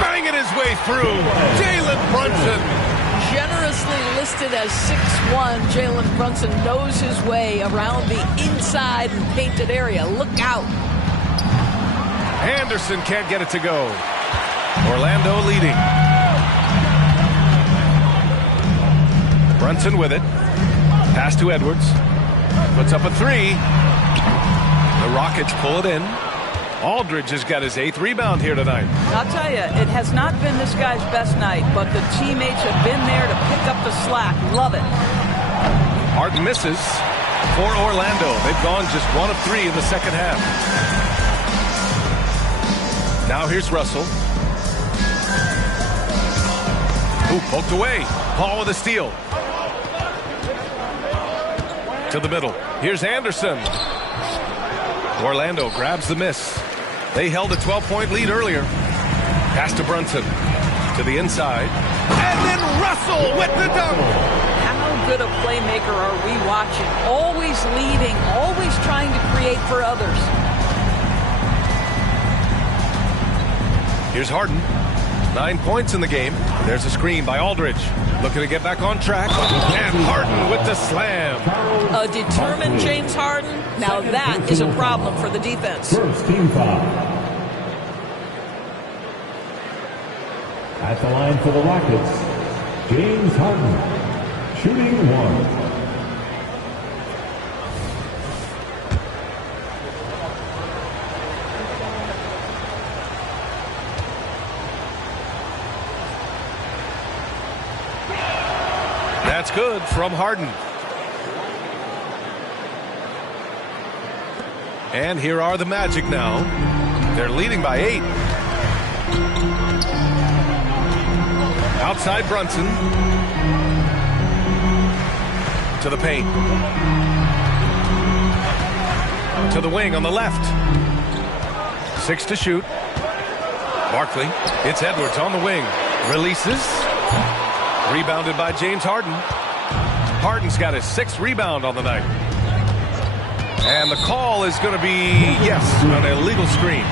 Banging his way through. Jalen Brunson. Generously listed as 6'1", Jalen Brunson knows his way around the inside and painted area. Look out. Anderson can't get it to go. Orlando leading. Brunson with it. Pass to Edwards. Puts up a three. The Rockets pull it in. Aldridge has got his 8th rebound here tonight. I'll tell you, it has not been this guy's best night, but the teammates have been there to pick up the slack. Love it. Harden misses for Orlando. They've gone just 1 of 3 in the second half. Now here's Russell. Ooh, poked away. Paul with a steal. To the middle. Here's Anderson. Orlando grabs the miss. They held a 12-point lead earlier. Pass to Brunson. To the inside. And then Russell with the dunk. How good a playmaker are we watching? Always leading, always trying to create for others. Here's Harden. 9 points in the game. There's a screen by Aldridge. Looking to get back on track. And Harden with the slam. A determined James Harden. Now that is a problem for the defense. First team foul. At the line for the Rockets, James Harden, shooting 1. That's good from Harden. And here are the Magic now. They're leading by 8. Outside Brunson. To the paint. To the wing on the left. 6 to shoot. Barkley. It's Edwards on the wing. Releases. Rebounded by James Harden. Harden's got his 6th rebound on the night. And the call is going to be, yes, an illegal screen.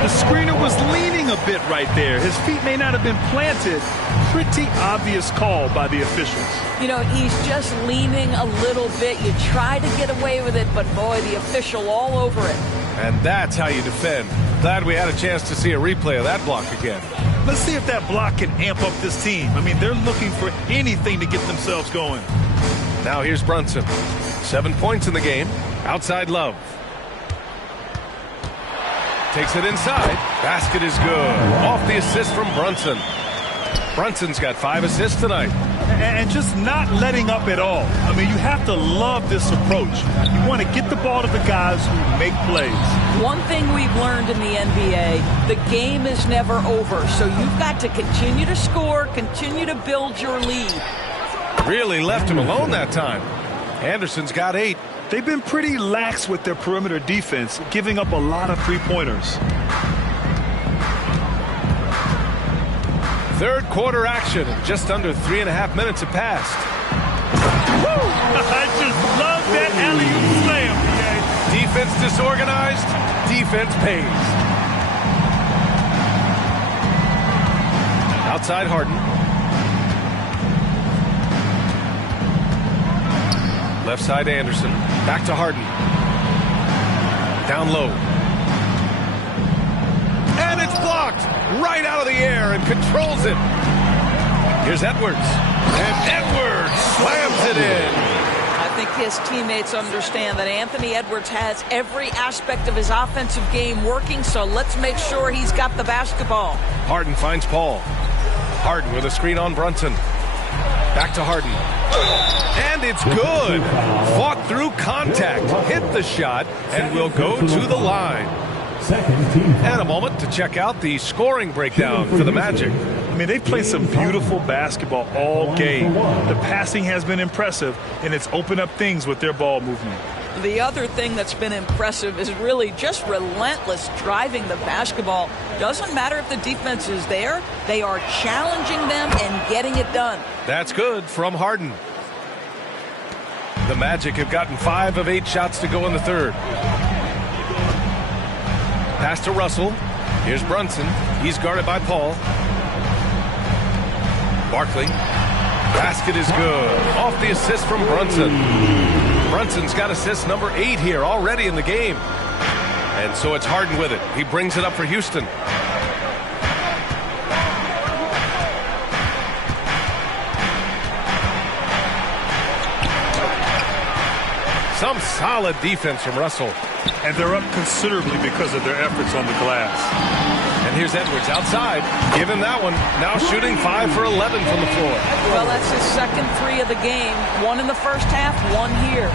The screener was leaning a bit right there. His feet may not have been planted. Pretty obvious call by the officials. You know, he's just leaning a little bit. You try to get away with it, but boy, the official all over it. And that's how you defend. Glad we had a chance to see a replay of that block again. Let's see if that block can amp up this team. I mean, they're looking for anything to get themselves going. Now here's Brunson. 7 points in the game. Outside Love. Takes it inside. Basket is good. Off the assist from Brunson. Brunson's got 5 assists tonight. And just not letting up at all. I mean, you have to love this approach. You want to get the ball to the guys who make plays. One thing we've learned in the NBA, the game is never over. So you've got to continue to score, continue to build your lead. Really left him alone that time. Anderson's got 8. They've been pretty lax with their perimeter defense, giving up a lot of three-pointers. Third quarter action. Just under 3.5 minutes have passed. Woo! I just love that alley-oop slam. Defense disorganized. Defense pays. Outside Harden. Left side Anderson. Back to Harden. Down low. And it's blocked. Right out of the air and controls it. Here's Edwards. And Edwards slams it in. I think his teammates understand that Anthony Edwards has every aspect of his offensive game working, so let's make sure he's got the basketball. Harden finds Paul. Harden with a screen on Brunson. Back to Harden. And it's good. Fought through contact. Hit the shot and will go to the line. And a moment to check out the scoring breakdown for the Magic. I mean, they've played some beautiful basketball all game. The passing has been impressive, and it's opened up things with their ball movement. The other thing that's been impressive is really just relentless driving the basketball. Doesn't matter if the defense is there, they are challenging them and getting it done. That's good from Harden. The Magic have gotten 5 of 8 shots to go in the third. Pass to Russell. Here's Brunson. He's guarded by Paul. Barkley. Basket is good. Off the assist from Brunson. Brunson's got assist number 8 here already in the game. And so it's Harden with it. He brings it up for Houston. Some solid defense from Russell. And they're up considerably because of their efforts on the glass. And here's Edwards outside. Give him that one. Now shooting 5 for 11 from the floor. Well, that's his second 3 of the game. 1 in the first half, 1 here.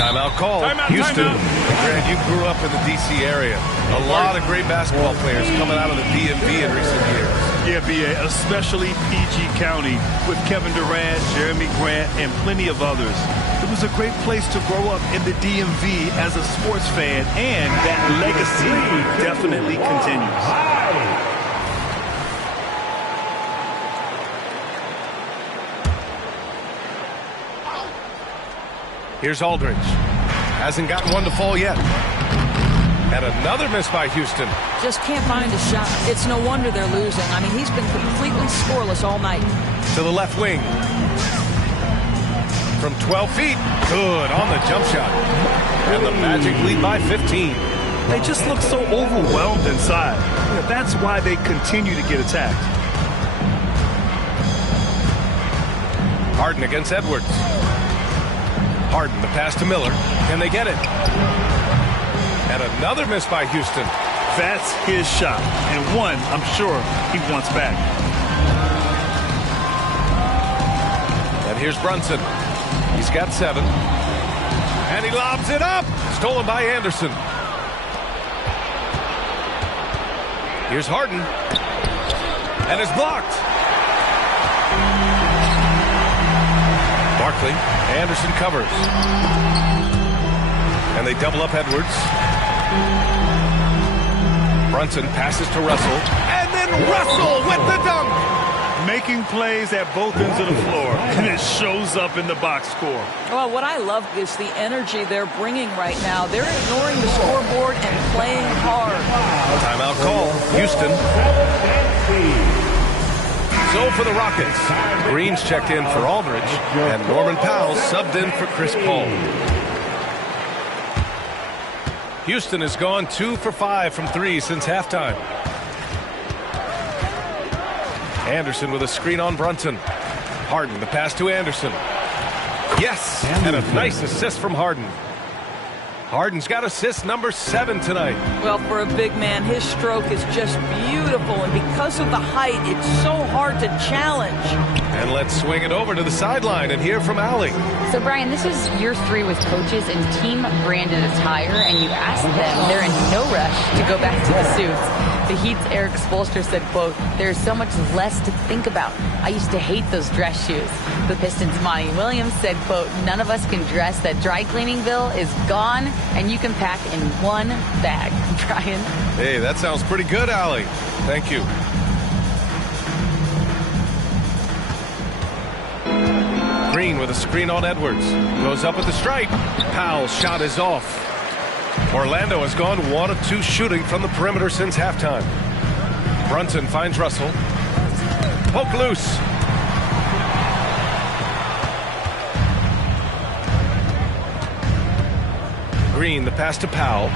Timeout call. Houston. Grant, you grew up in the D.C. area. A lot of great basketball players coming out of the DMV in recent years. Yeah, B.A., especially PG County with Kevin Durant, Jeremy Grant, and plenty of others. It was a great place to grow up in the DMV as a sports fan, and that legacy definitely continues. Here's Aldridge. Hasn't gotten one to fall yet. And another miss by Houston. Just can't find a shot. It's no wonder they're losing. I mean, he's been completely scoreless all night. To the left wing. From 12 feet. Good on the jump shot. And the Magic lead by 15. They just look so overwhelmed inside. You know, that's why they continue to get attacked. Harden against Edwards. Harden, the pass to Miller. Can they get it? And another miss by Houston. That's his shot. And one, I'm sure, he wants back. And here's Brunson. He's got 7. And he lobs it up. Stolen by Anderson. Here's Harden. And it's blocked. Barkley. Anderson covers. And they double up Edwards. Brunson passes to Russell. And then Russell with the dunk. Making plays at both ends of the floor. And it shows up in the box score. Well, what I love is the energy they're bringing right now. They're ignoring the scoreboard and playing hard. Timeout call. Houston. So for the Rockets, Green's checked in for Aldridge, and Norman Powell subbed in for Chris Paul. Houston has gone 2 for 5 from 3 since halftime. Anderson with a screen on Brunson. Harden, the pass to Anderson. Yes, and a nice assist from Harden. Harden's got assist number 7 tonight. Well, for a big man, his stroke is just beautiful, and because of the height, it's so hard to challenge. And let's swing it over to the sideline and hear from Allie. So, Brian, this is year 3 with coaches in team-branded attire, and you ask them, they're in no rush to go back to the suits. The Heat's Eric Spoelstra said, quote, "There's so much less to think about. I used to hate those dress shoes." The Pistons' Monty Williams said, quote, "None of us can dress. That dry cleaning bill is gone, and you can pack in one bag." Brian? Hey, that sounds pretty good, Allie. Thank you. Green with a screen on Edwards. Goes up at the stripe. Powell's shot is off. Orlando has gone 1 of 2 shooting from the perimeter since halftime. Brunson finds Russell. Poke loose. Green, the pass to Powell.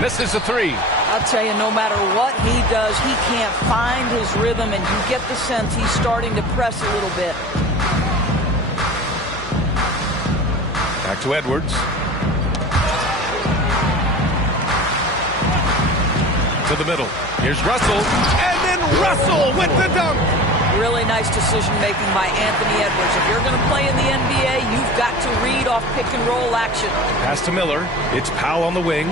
Misses a 3. I'll tell you, no matter what he does, he can't find his rhythm, and you get the sense he's starting to press a little bit. Back to Edwards. To the middle. Here's Russell. And then Russell with the dunk. Really nice decision making by Anthony Edwards. If you're going to play in the NBA, you've got to read off pick and roll action. Pass to Miller. It's Powell on the wing.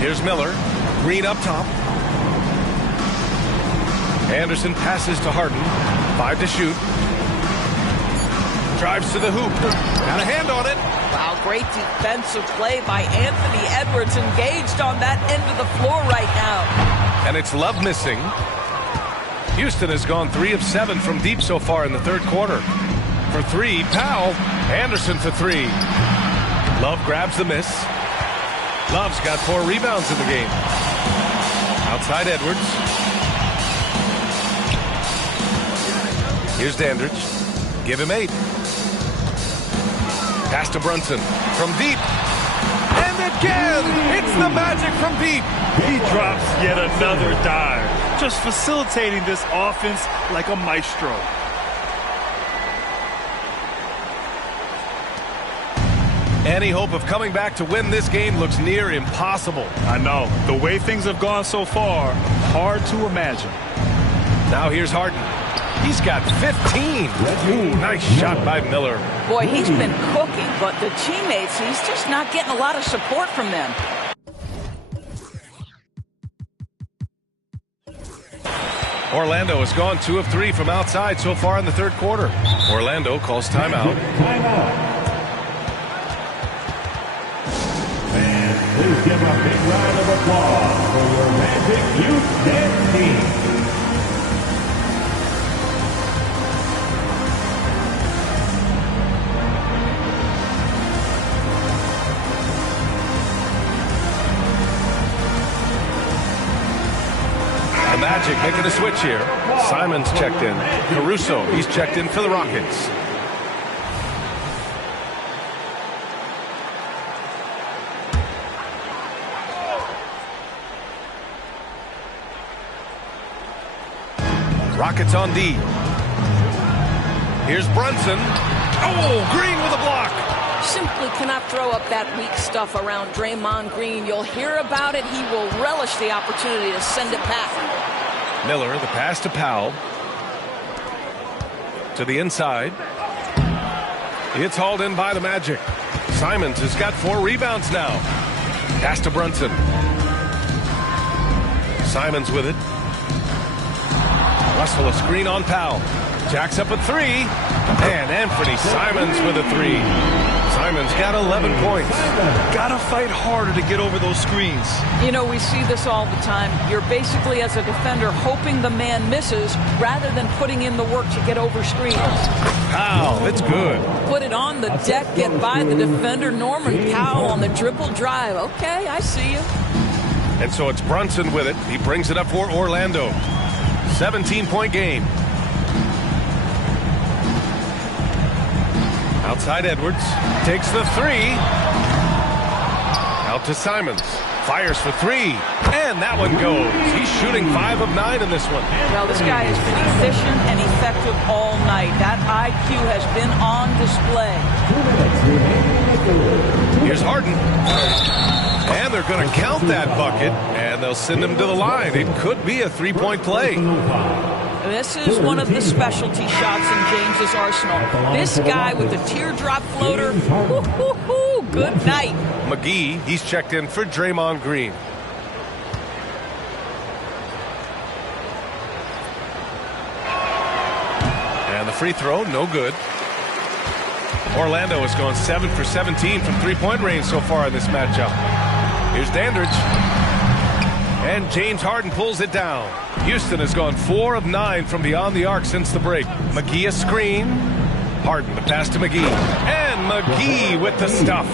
Here's Miller. Green up top. Anderson passes to Harden. 5 to shoot. Drives to the hoop. Got a hand on it. Wow, great defensive play by Anthony Edwards, engaged on that end of the floor right now. And it's Love missing. Houston has gone 3 of 7 from deep so far in the third quarter. For 3, Powell. Anderson for 3. Love grabs the miss. Love's got 4 rebounds in the game. Outside Edwards. Here's Dandridge. Give him 8. Pass to Brunson from deep. And again, it's the Magic from deep. He drops yet another dive, just facilitating this offense like a maestro. Any hope of coming back to win this game looks near impossible. I know. The way things have gone so far, hard to imagine. Now here's Harden. He's got 15. Ooh, nice shot by Miller. Boy, he's been cooking, but the teammates, he's just not getting a lot of support from them. Orlando has gone 2 of 3 from outside so far in the third quarter. Orlando calls timeout. And please give a big round of applause for your Magic Youth team. Magic making a switch here. Simon's checked in. Caruso, he's checked in for the Rockets. Rockets on D. Here's Brunson. Oh, Green with a block. Simply cannot throw up that weak stuff around Draymond Green. You'll hear about it. He will relish the opportunity to send it back. Miller, the pass to Powell. To the inside. It's hauled in by the Magic. Simons has got 4 rebounds now. Pass to Brunson. Simons with it. Russell a screen on Powell. Jacks up a 3. And Anthony Simons with a 3. Simons got 11 points. Gotta fight harder to get over those screens. You know, we see this all the time. You're basically, as a defender, hoping the man misses rather than putting in the work to get over screens. Powell, it's good. Put it on the deck, get by the defender. Norman Powell on the dribble drive. Okay, I see you. And so it's Brunson with it. He brings it up for Orlando. 17-point game. Outside Edwards. Takes the 3. Out to Simons. Fires for three, and that one goes. He's shooting 5 of 9 in this one. Well, this guy has been efficient and effective all night. That IQ has been on display. Here's Harden. And they're going to count that bucket, and they'll send him to the line. It could be a three-point play. This is one of the specialty shots in James's arsenal. This guy with the teardrop floater, good night. McGee, he's checked in for Draymond Green. And the free throw, no good. Orlando has gone 7 for 17 from three-point range so far in this matchup. Here's Dandridge. And James Harden pulls it down. Houston has gone 4 of 9 from beyond the arc since the break. McGee a screen. Harden the pass to McGee. And McGee with the stuff.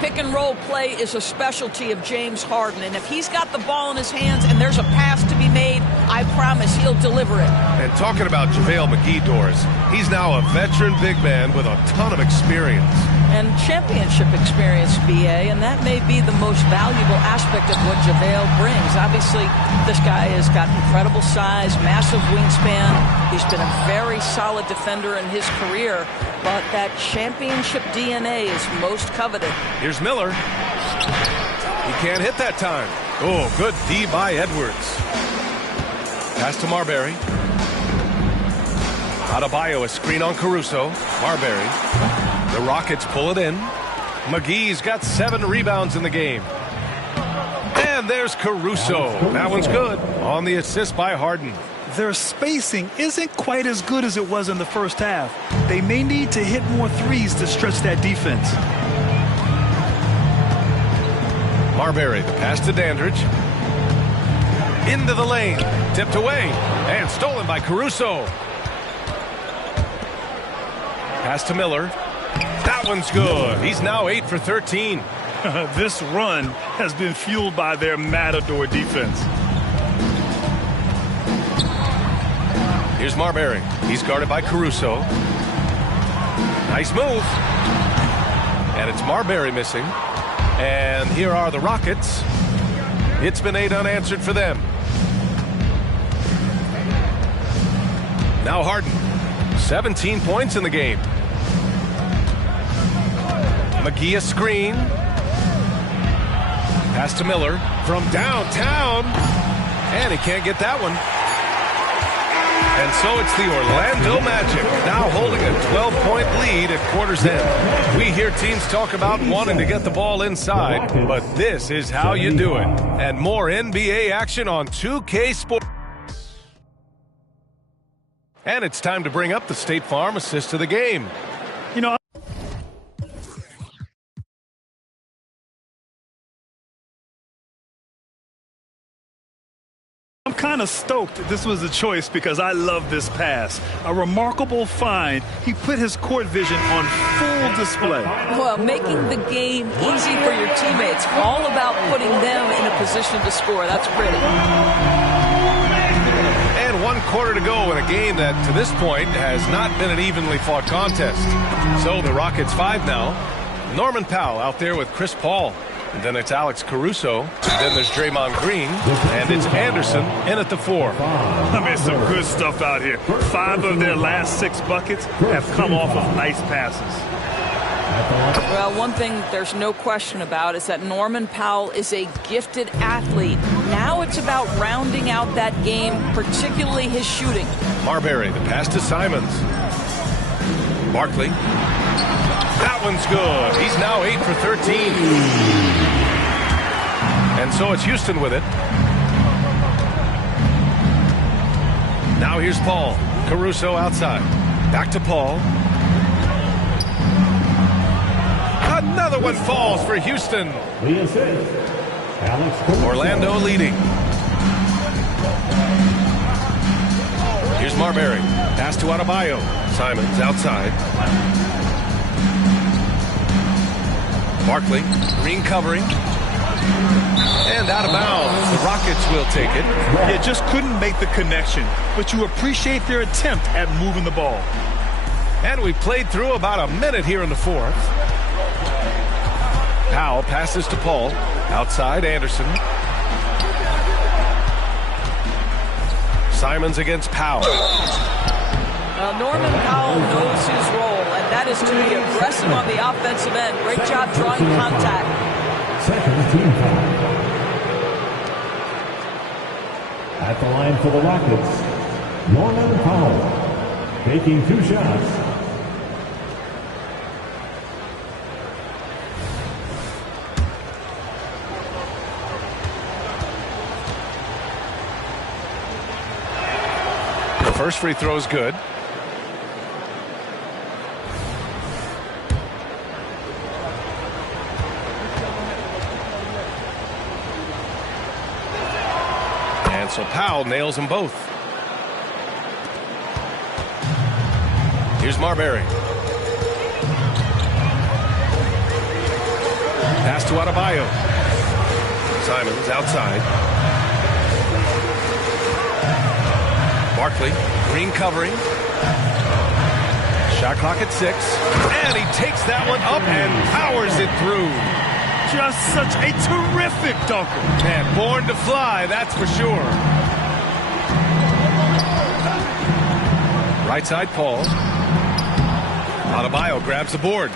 Pick and roll play is a specialty of James Harden, and if he's got the ball in his hands and there's a pass to be made, I promise he'll deliver it. And talking about JaVale McGee, Doris, he's now a veteran big man with a ton of experience. And championship experience, BA, and that may be the most valuable aspect of what JaVale brings. Obviously, this guy has got incredible size, massive wingspan. He's been a very solid defender in his career, but that championship DNA is most coveted. Here's Miller. He can't hit that time. Oh, good D by Edwards. Pass to Marbury. Adebayo, a screen on Caruso. Marbury. The Rockets pull it in. McGee's got 7 rebounds in the game. And there's Caruso. That one's good on the assist by Harden. Their spacing isn't quite as good as it was in the first half. They may need to hit more threes to stretch that defense. Marbury, the pass to Dandridge. Into the lane. Tipped away. And stolen by Caruso. Pass to Miller. That one's good. He's now 8 for 13. This run has been fueled by their Matador defense. Here's Marbury. He's guarded by Caruso. Nice move. And it's Marbury missing. And here are the Rockets. It's been 8 unanswered for them. Now Harden. 17 points in the game. McGee a screen. Pass to Miller from downtown. And he can't get that one. And so it's the Orlando Magic now holding a 12-point lead at quarter's end. We hear teams talk about wanting to get the ball inside, but this is how you do it. And more NBA action on 2K Sports. And it's time to bring up the State Farm assist of the game. You know, I'm kind of stoked this was a choice because I love this pass. A remarkable find. He put his court vision on full display. Well, making the game easy for your teammates. All about putting them in a position to score. That's pretty. And 1 quarter to go in a game that, to this point, has not been an evenly fought contest. So the Rockets 5 now. Norman Powell out there with Chris Paul. And then it's Alex Caruso. And then there's Draymond Green. And it's Anderson in at the 4. I mean, some good stuff out here. 5 of their last 6 buckets have come off of nice passes. Well, one thing there's no question about is that Norman Powell is a gifted athlete. Now it's about rounding out that game, particularly his shooting. Marbury, the pass to Simons. Barkley. That one's good. He's now 8 for 13. And so it's Houston with it. Now here's Paul. Caruso outside. Back to Paul. Another one falls for Houston. Orlando leading. Here's Marbury. Pass to Adebayo. Simons outside. Barkley. Green covering. And out of bounds. The Rockets will take it. Yeah, just couldn't make the connection. But you appreciate their attempt at moving the ball. And we played through about a minute here in the 4th. Powell passes to Paul. Outside, Anderson. Simons against Powell. Norman Powell knows his role, and that is to be aggressive on the offensive end. Great job drawing contact. Second team foul. At the line for the Rockets, Norman Powell, taking 2 shots. The first free throw is good. And so Powell nails them both. Here's Marbury. Pass to Adebayo. Simons outside. Barkley, Green covering. Shot clock at 6. And he takes that one up and powers it through. Just such a terrific dunker. Man, born to fly, that's for sure. Right side, Paul. Adebayo grabs the board.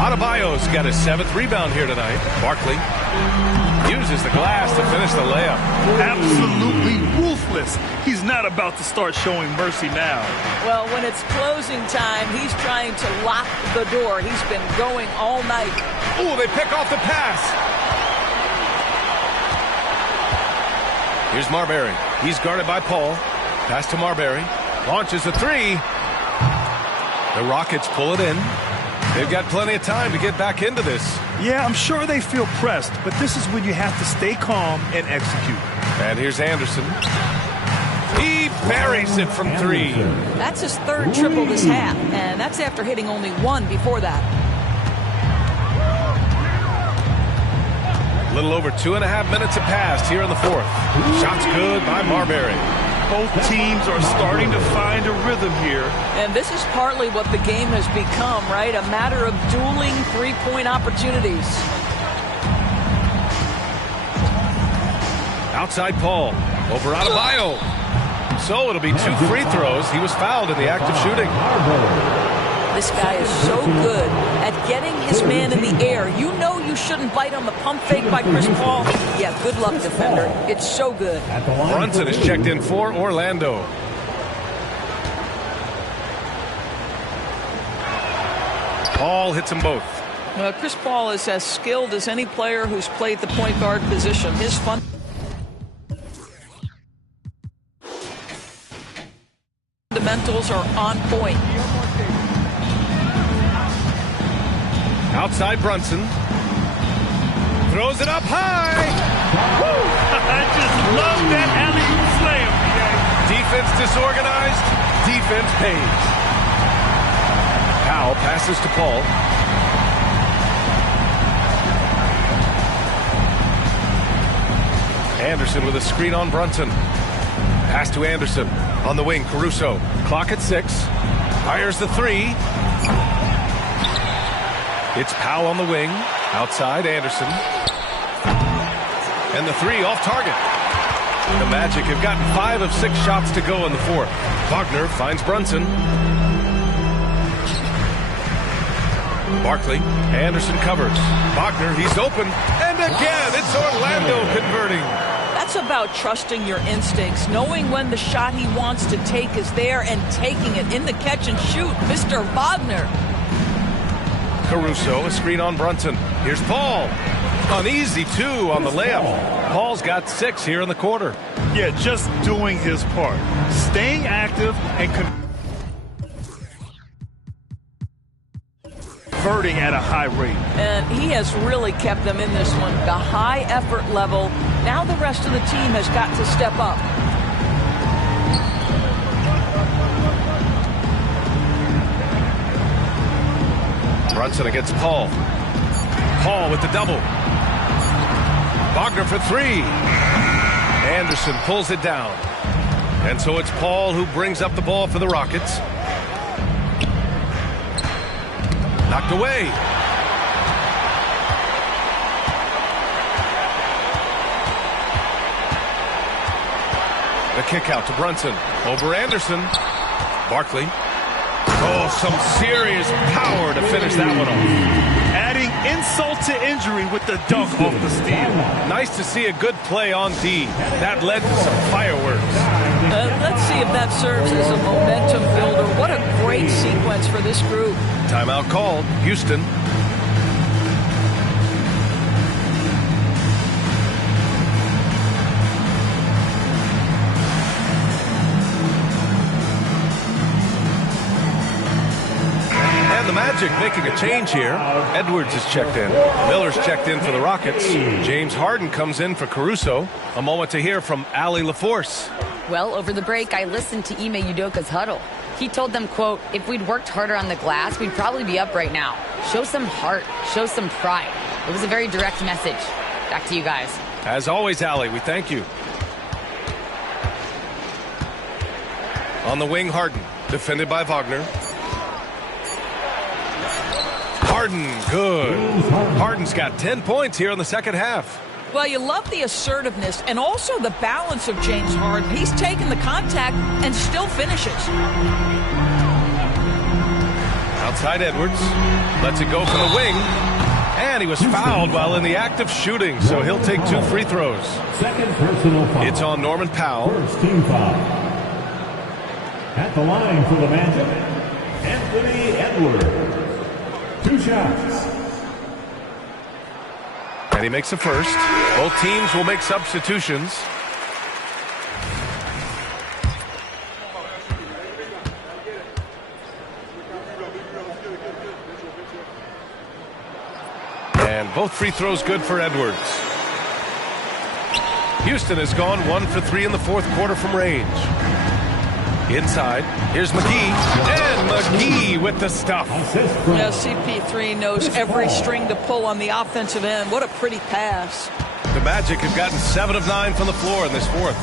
Adebayo's got his 7th rebound here tonight. Barkley uses the glass to finish the layup. Absolutely ruthless. He's not about to start showing mercy now. Well, when it's closing time, he's trying to lock the door. He's been going all night. Oh, they pick off the pass. Here's Marbury. He's guarded by Paul. Pass to Marbury. Launches a 3. The Rockets pull it in. They've got plenty of time to get back into this. Yeah, I'm sure they feel pressed, but this is when you have to stay calm and execute. And here's Anderson. He buries it from 3. That's his 3rd triple this half, and that's after hitting only 1 before that. A little over 2.5 minutes have passed here in the 4th. Shots good by Marbury. Both teams are starting to find a rhythm here. And this is partly what the game has become, right? A matter of dueling 3-point opportunities. Outside Paul. Over Adebayo. So it'll be 2 free throws. He was fouled in the act of shooting. This guy is so good at getting his man in the air. You know you shouldn't bite on the pump fake by Chris Paul. Yeah, good luck, defender. It's so good. Brunson is checked in for Orlando. Paul hits them both. Chris Paul is as skilled as any player who's played the point guard position. His fundamentals are on point. Outside Brunson. Throws it up high. Woo! I just love that alley-oop slam. Defense disorganized. Defense pays. Powell passes to Paul. Anderson with a screen on Brunson. Pass to Anderson. On the wing, Caruso. Clock at 6. Fires the 3. It's Powell on the wing. Outside, Anderson. And the 3 off target. The Magic have gotten 5 of 6 shots to go in the 4th. Wagner finds Brunson. Barkley. Anderson covers. Wagner, he's open. And again, it's Orlando converting. That's about trusting your instincts, knowing when the shot he wants to take is there and taking it in the catch and shoot. Mr. Wagner. Caruso, a screen on Brunson. Here's Paul. Uneasy 2 on the layup. Paul's got 6 here in the quarter. Yeah, just doing his part. Staying active and converting at a high rate. And he has really kept them in this one. The high effort level. Now the rest of the team has got to step up. Brunson against Paul. Paul with the double. Wagner for 3. Anderson pulls it down. And so it's Paul who brings up the ball for the Rockets. Knocked away. kick out to Brunson. Over Anderson. Barkley. Oh, some serious power to finish that one off. Adding insult to injury with the dunk off the steal. Nice to see a good play on D. That led to some fireworks. Let's see if that serves as a momentum builder. What a great sequence for this group. Timeout called. Houston. The Magic making a change here. Edwards is checked in. Miller's checked in for the Rockets. James Harden comes in for Caruso. A moment to hear from Allie LaForce. Well, over the break, I listened to Ime Udoka's huddle. He told them, quote, if we'd worked harder on the glass, we'd probably be up right now. Show some heart. Show some pride. It was a very direct message. Back to you guys. As always, Allie, we thank you. On the wing, Harden. Defended by Wagner. Harden, good. Harden's got 10 points here in the second half. Well, you love the assertiveness and also the balance of James Harden. He's taken the contact and still finishes. Outside Edwards. Lets it go from the wing. And he was fouled while in the act of shooting, so he'll take 2 free throws. Second personal foul. It's on Norman Powell. First team foul. At the line for the Magic, Anthony Edwards. 2 shots. And he makes the first. Both teams will make substitutions. And both free throws good for Edwards. Houston has gone 1 for 3 in the fourth quarter from range. Inside, here's McGee, and McGee with the stuff. Yeah, CP3 knows every string to pull on the offensive end. What a pretty pass. The Magic have gotten 7 of 9 from the floor in this fourth.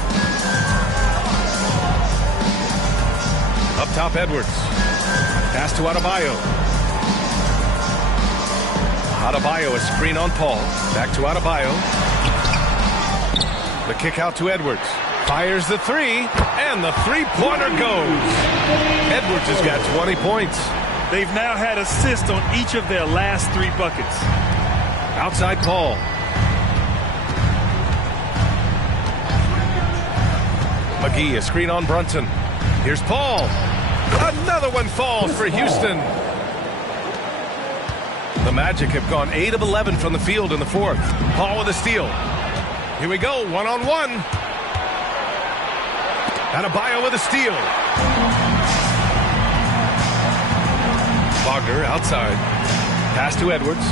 Up top, Edwards. Pass to Adebayo. Adebayo, a screen on Paul. Back to Adebayo. The kick out to Edwards. Fires the 3, and the three-pointer goes. Edwards has got 20 points. They've now had assists on each of their last 3 buckets. Outside Paul. McGee, a screen on Brunson. Here's Paul. Another one falls for Houston. The Magic have gone 8 of 11 from the field in the fourth. Paul with a steal. Here we go, one-on-one. Adebayo with a steal. Wagner outside. Pass to Edwards.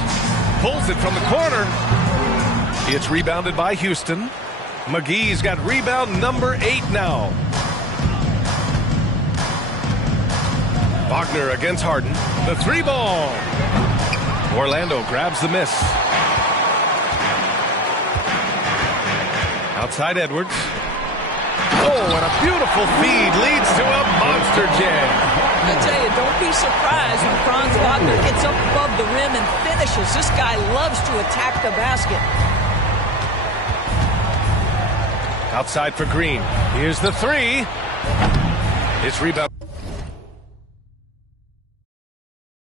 Pulls it from the corner. It's rebounded by Houston. McGee's got rebound number 8 now. Wagner against Harden. The 3-ball. Orlando grabs the miss. Outside Edwards. Oh, and a beautiful feed leads to a monster jam. I tell you, don't be surprised when Franz Wagner gets up above the rim and finishes. This guy loves to attack the basket. Outside for Green. Here's the 3. It's rebound.